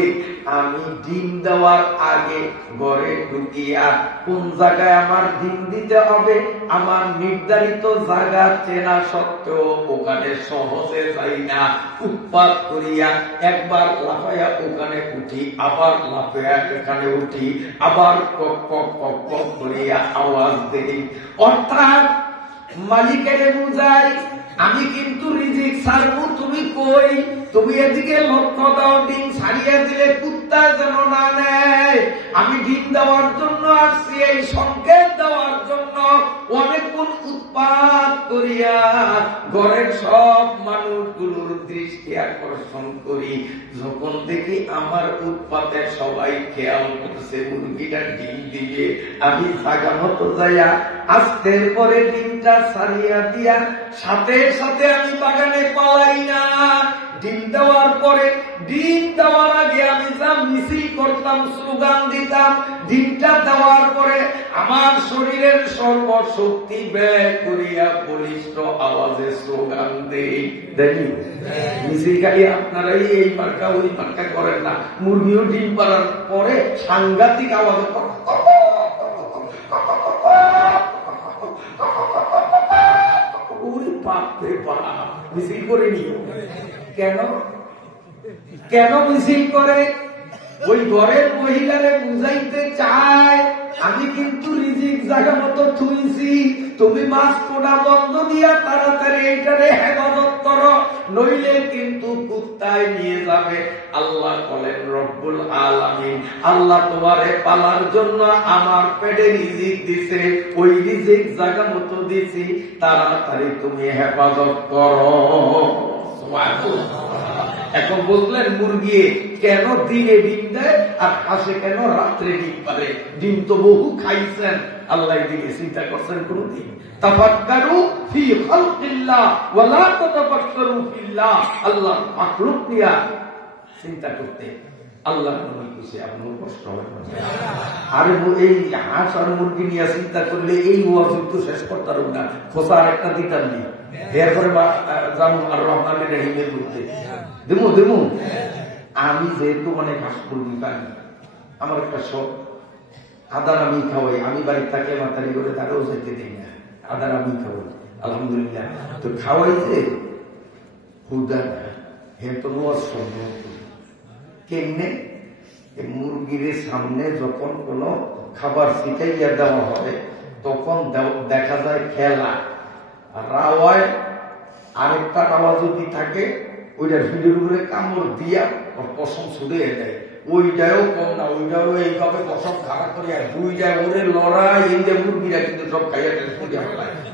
আমি ডিম দেওয়ার আগে ঘরে ঢুকিয়া কোন জায়গায় আমার ডিম দিতে হবে আমার নির্ধারিত জায়গা চেনা সত্ত্বেও ওখানে সহজে যাই না, উৎপাত করিয়া একবার লাফাইয়া ওখানে উঠি, আবার লাফাইয়া এখানে উঠি, আবার কক কক কক কক করিয়া আওয়াজ দেই। অর্থাৎ মালিকের বুঝাই আমি কিন্তু রিজিক ছাড়বো, তুমি কই, তুমি এদিকে লক্ষ্য দাও, ডিম ছাড়িয়ে দিলে কুত্তা যেন না নেয়। আমি ডিম দেওয়ার জন্য আসছি, এই সংকেত দেওয়ার জন্য অনেকক্ষণ উৎপাত করিয়া ঘরের সব মানুষগুলোর দৃষ্টি আকর্ষণ করি। যখন দেখি আমার উৎপাতে সবাই খেয়াল করছে মুরগিটা ডিম দিবে, আমি জায়গা মতো যাইয়া আস্তের পরে ডিমটা ছাড়িয়া দিয়া সাথে সাথে আমি বাগানে পালাই না। ডিম দেওয়ার পরে, ডিম দেওয়ার আগে আমি যা মিছিল করতাম, স্লোগান দিতাম, ডিমটা দেওয়ার পরে আমার শরীরের সর্বশক্তি ব্যয় করিয়া বলিষ্ঠ আওয়াজে স্লোগান দেই। দেখি মিছিল খালি আপনারাই এই মার্কা ওই মার্কা করেন না, মুরগিও ডিম পাড়ার পরে সাংঘাতিক আওয়াজে মিছিল করে নিও। কেন কেন মিছিল করে? ওই ঘরের মহিলারে বুঝাইতে চায় আমি কিন্তু রিজিক জায়গা মতো থুইছি, তুমি মাছ কোনা বন্ধ দিয়া তাড়াতাড়ি এইটারে হেফাজত করো, নইলে কিন্তু কুত্তায় নিয়ে যাবে। আল্লাহ বলেন রব্বুল আলামিন, আল্লাহ তোমারে পালার জন্য আমার পেটে রিজিক দিছে, ওই রিজিক জায়গা মতো দিছি, তাড়াতাড়ি তুমি হেফাজত করো। এখন বুঝলেন মুরগি কেন দিনে ডিম দেয় আর হাঁসে কেন রাত্রে ডিম পারে? ডিম তো বহু খাইছেন, আল্লাহ দিকে চিন্তা করছেন কোনদিন? তাফাক্কারু ফি খালকিল্লাহ ওয়া লা তাতাফাক্কারু ফিল্লাহ। আল্লাহ মাখলুক নিয়া চিন্তা করতে আল্লাহ নবী খুশি, আপনার কষ্ট হবে না। আর এই হাঁস আর মুরগি নিয়ে চিন্তা করলে এই ওয়াজ তো শেষ করতে পারব না, খোসা আরেকটা দিতাম নি। এরপরে জানো আর রহমানের রহিমের মধ্যে দেবো দেবো। আমি যেহেতু অনেক হাঁস মুরগি পাই, আমার একটা শখ, আদার আমি খাওয়াই, আমি বাড়ির তাকে মাতারি করে তারাও যেতে দিই না, আদার আমি খাওয়াই আলহামদুলিল্লাহ। তো খাওয়াই যে হুদা না হে তো কেমনে মুরগির সামনে যখন কোন খাবার ছিটাইয়া দেওয়া হবে তখন দেখা যায় খেলা রাওয়ায় আরেকটা রাওয়া যদি থাকে ওইটা ভিড়ের উপরে কামড় দিয়া পশম ছুড়ে দেয়, ওইটাও কম না, ওইটাও এইভাবে পশম খাড়া করিয়া দুইটা ওরে লড়াই, এই যে মুরগিরা কিন্তু সব খাইয়া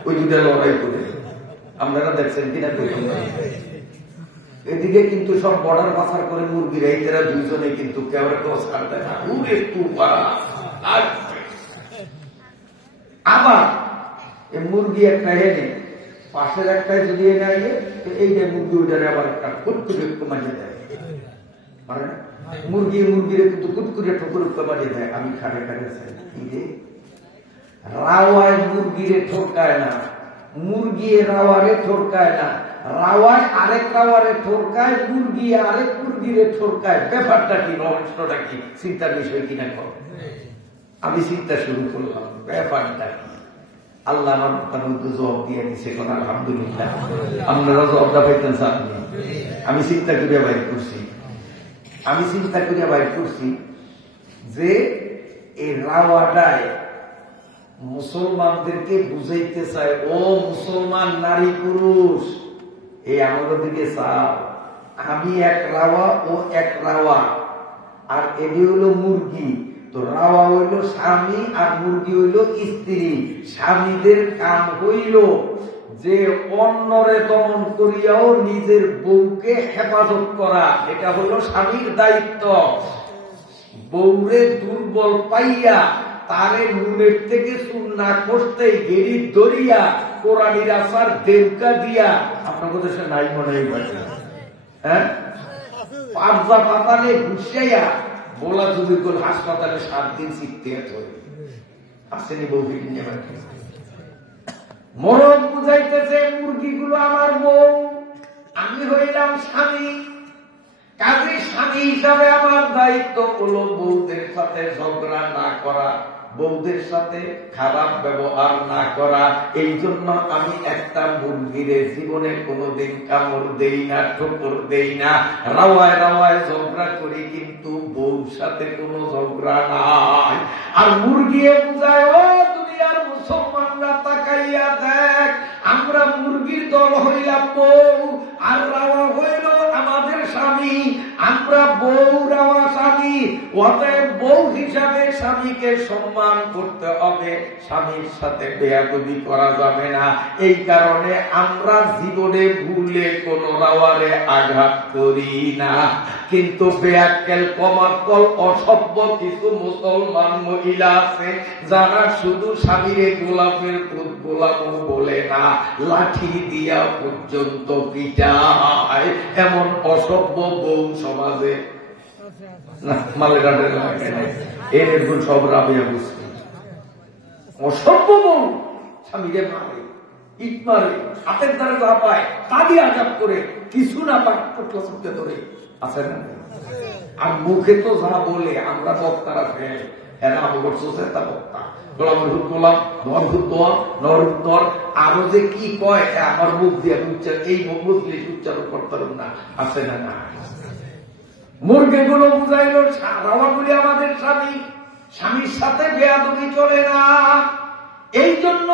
ওই দুইটা লড়াই করে। আপনারা দেখছেন কিনা? এদিকে কিন্তু সব বর্ডার পাচার করে মুরগিরা, এই তারা দুইজনে কিন্তু কেউ কেউ ছাড়তে না। আবার এই মুরগি একটা হেনে পাশের একটাই যদি এনে আইলে এইটা মুরগি ওইটারে আবার একটা ফুট করে একটু মাঝে দেয়। পারে না? মুরগিরে কিন্তু কুটকুরে ঠোকর মারিয়ে দেয়। আমি খাটে খাটে চাই রাওয়ায় মুরগিরে ঠোরকায় না, মুরগি রাওয়ারে ঠোরকায় না, রাওয়ায় আরেক রাওয়ারে ঠোরকায়, মুরগি আরেক মুরগিরে ঠোরকায়। ব্যাপারটা কি, রহস্যটা কি, চিন্তার বিষয় কিনা কর। আমি চিন্তা শুরু করলাম ব্যাপারটা কি। আল্লাহ আমার মধ্যে জবাব দিয়ে দিচ্ছে, কোন আলহামদুলিল্লাহ। আপনারা জবাবটা পাইতেন সামনে। আমি চিন্তা করিয়া বাইর করছি, যে এই রাওয়াটায় মুসলমানদেরকে বুঝাইতে চায়, ও মুসলমান নারী পুরুষ, এই আমাদের দিকে চাও, আমি এক রাওয়া, ও এক রাওয়া, আর এটি হলো মুরগি। তো রাওয়া হইল স্বামী আর মুরগি হইল স্ত্রী। স্বামীদের কাম হইল যে অন্যরে দমন করিয়াও নিজের বউকে হেফাজত করা, এটা হলো স্বামীর দায়িত্ব। বউরে দুর্বল পাইয়া তারে নুনের থেকে চুন্না করতে গেড়ি ধরিয়া কোরআনির আসার দেবকা দিয়া, আপনার কথা সে নাই মনে হয়, হ্যাঁ, পাবজা পাতালে ঘুষাইয়া বলা যদি কোন হাসপাতালে 7 দিন শিখতে আসেনি বউ নিয়ে। মরদ বুঝাইতেছে মুরগিগুলো আমার বউ, আমি হইলাম স্বামী। কাজে স্বামী হিসাবে আমার দায়িত্ব হলো বউদের সাথে ঝগড়া না করা, বউদের সাথে খারাপ ব্যবহার না করা। এই জন্য আমি একটা মুরগিরে জীবনে কোনোদিন কামড় দেই না, ঠোকর দেই না, রাওয়ায় রাওয়ায় ঝগড়া করি, কিন্তু বউর সাথে কোনো ঝগড়া নাই। আর মুরগিয়ে বুঝায়, ও দুনিয়ার মুসলমানরা তাকাইয়া দেখ, আমরা মুরগির দল হইলাম বউ, আর রাওয়া হইল আমাদের স্বামী। আমরা বউ রাওয়া স্বামী, অতএব বউ হিসাবে স্বামীকে সম্মান করতে হবে, স্বামীর সাথে বেয়াদবি করা যাবে না। এই কারণে আমরা জীবনে ভুলে কোন রাওয়ারে আঘাত করি না। কিন্তু বেয়াক্কেল কমাক্কল অসভ্য কিছু মুসলমান মহিলা আছে যারা শুধু স্বামীরে গোলাপের দুধ গোলাপও বলে না, লাঠি দিয়া পর্যন্ত পিটায়। এমন অসভ্য বউ সমাজে এর সব রাবিয়া বুঝছি। অসভ্য বউ স্বামীরে মারে, ইট মারে, হাতের দ্বারা যা পায় তা দিয়ে আঘাত করে, কিছু না পায় টুকলা চুপতে ধরে আছে না। আর মুখে তো যা বলে আমরা বক্তারা ফেল, এরা আমার সোচেতা বক্তা, আরো যে কি কয় আমার মুখ দিয়ে এই উচ্চারণ করতাম না, আছে না না। মুরগিগুলো বুঝাইল রাওয়াগুলি আমাদের স্বামী, স্বামীর সাথে বেয়াদবি চলে না। এই জন্য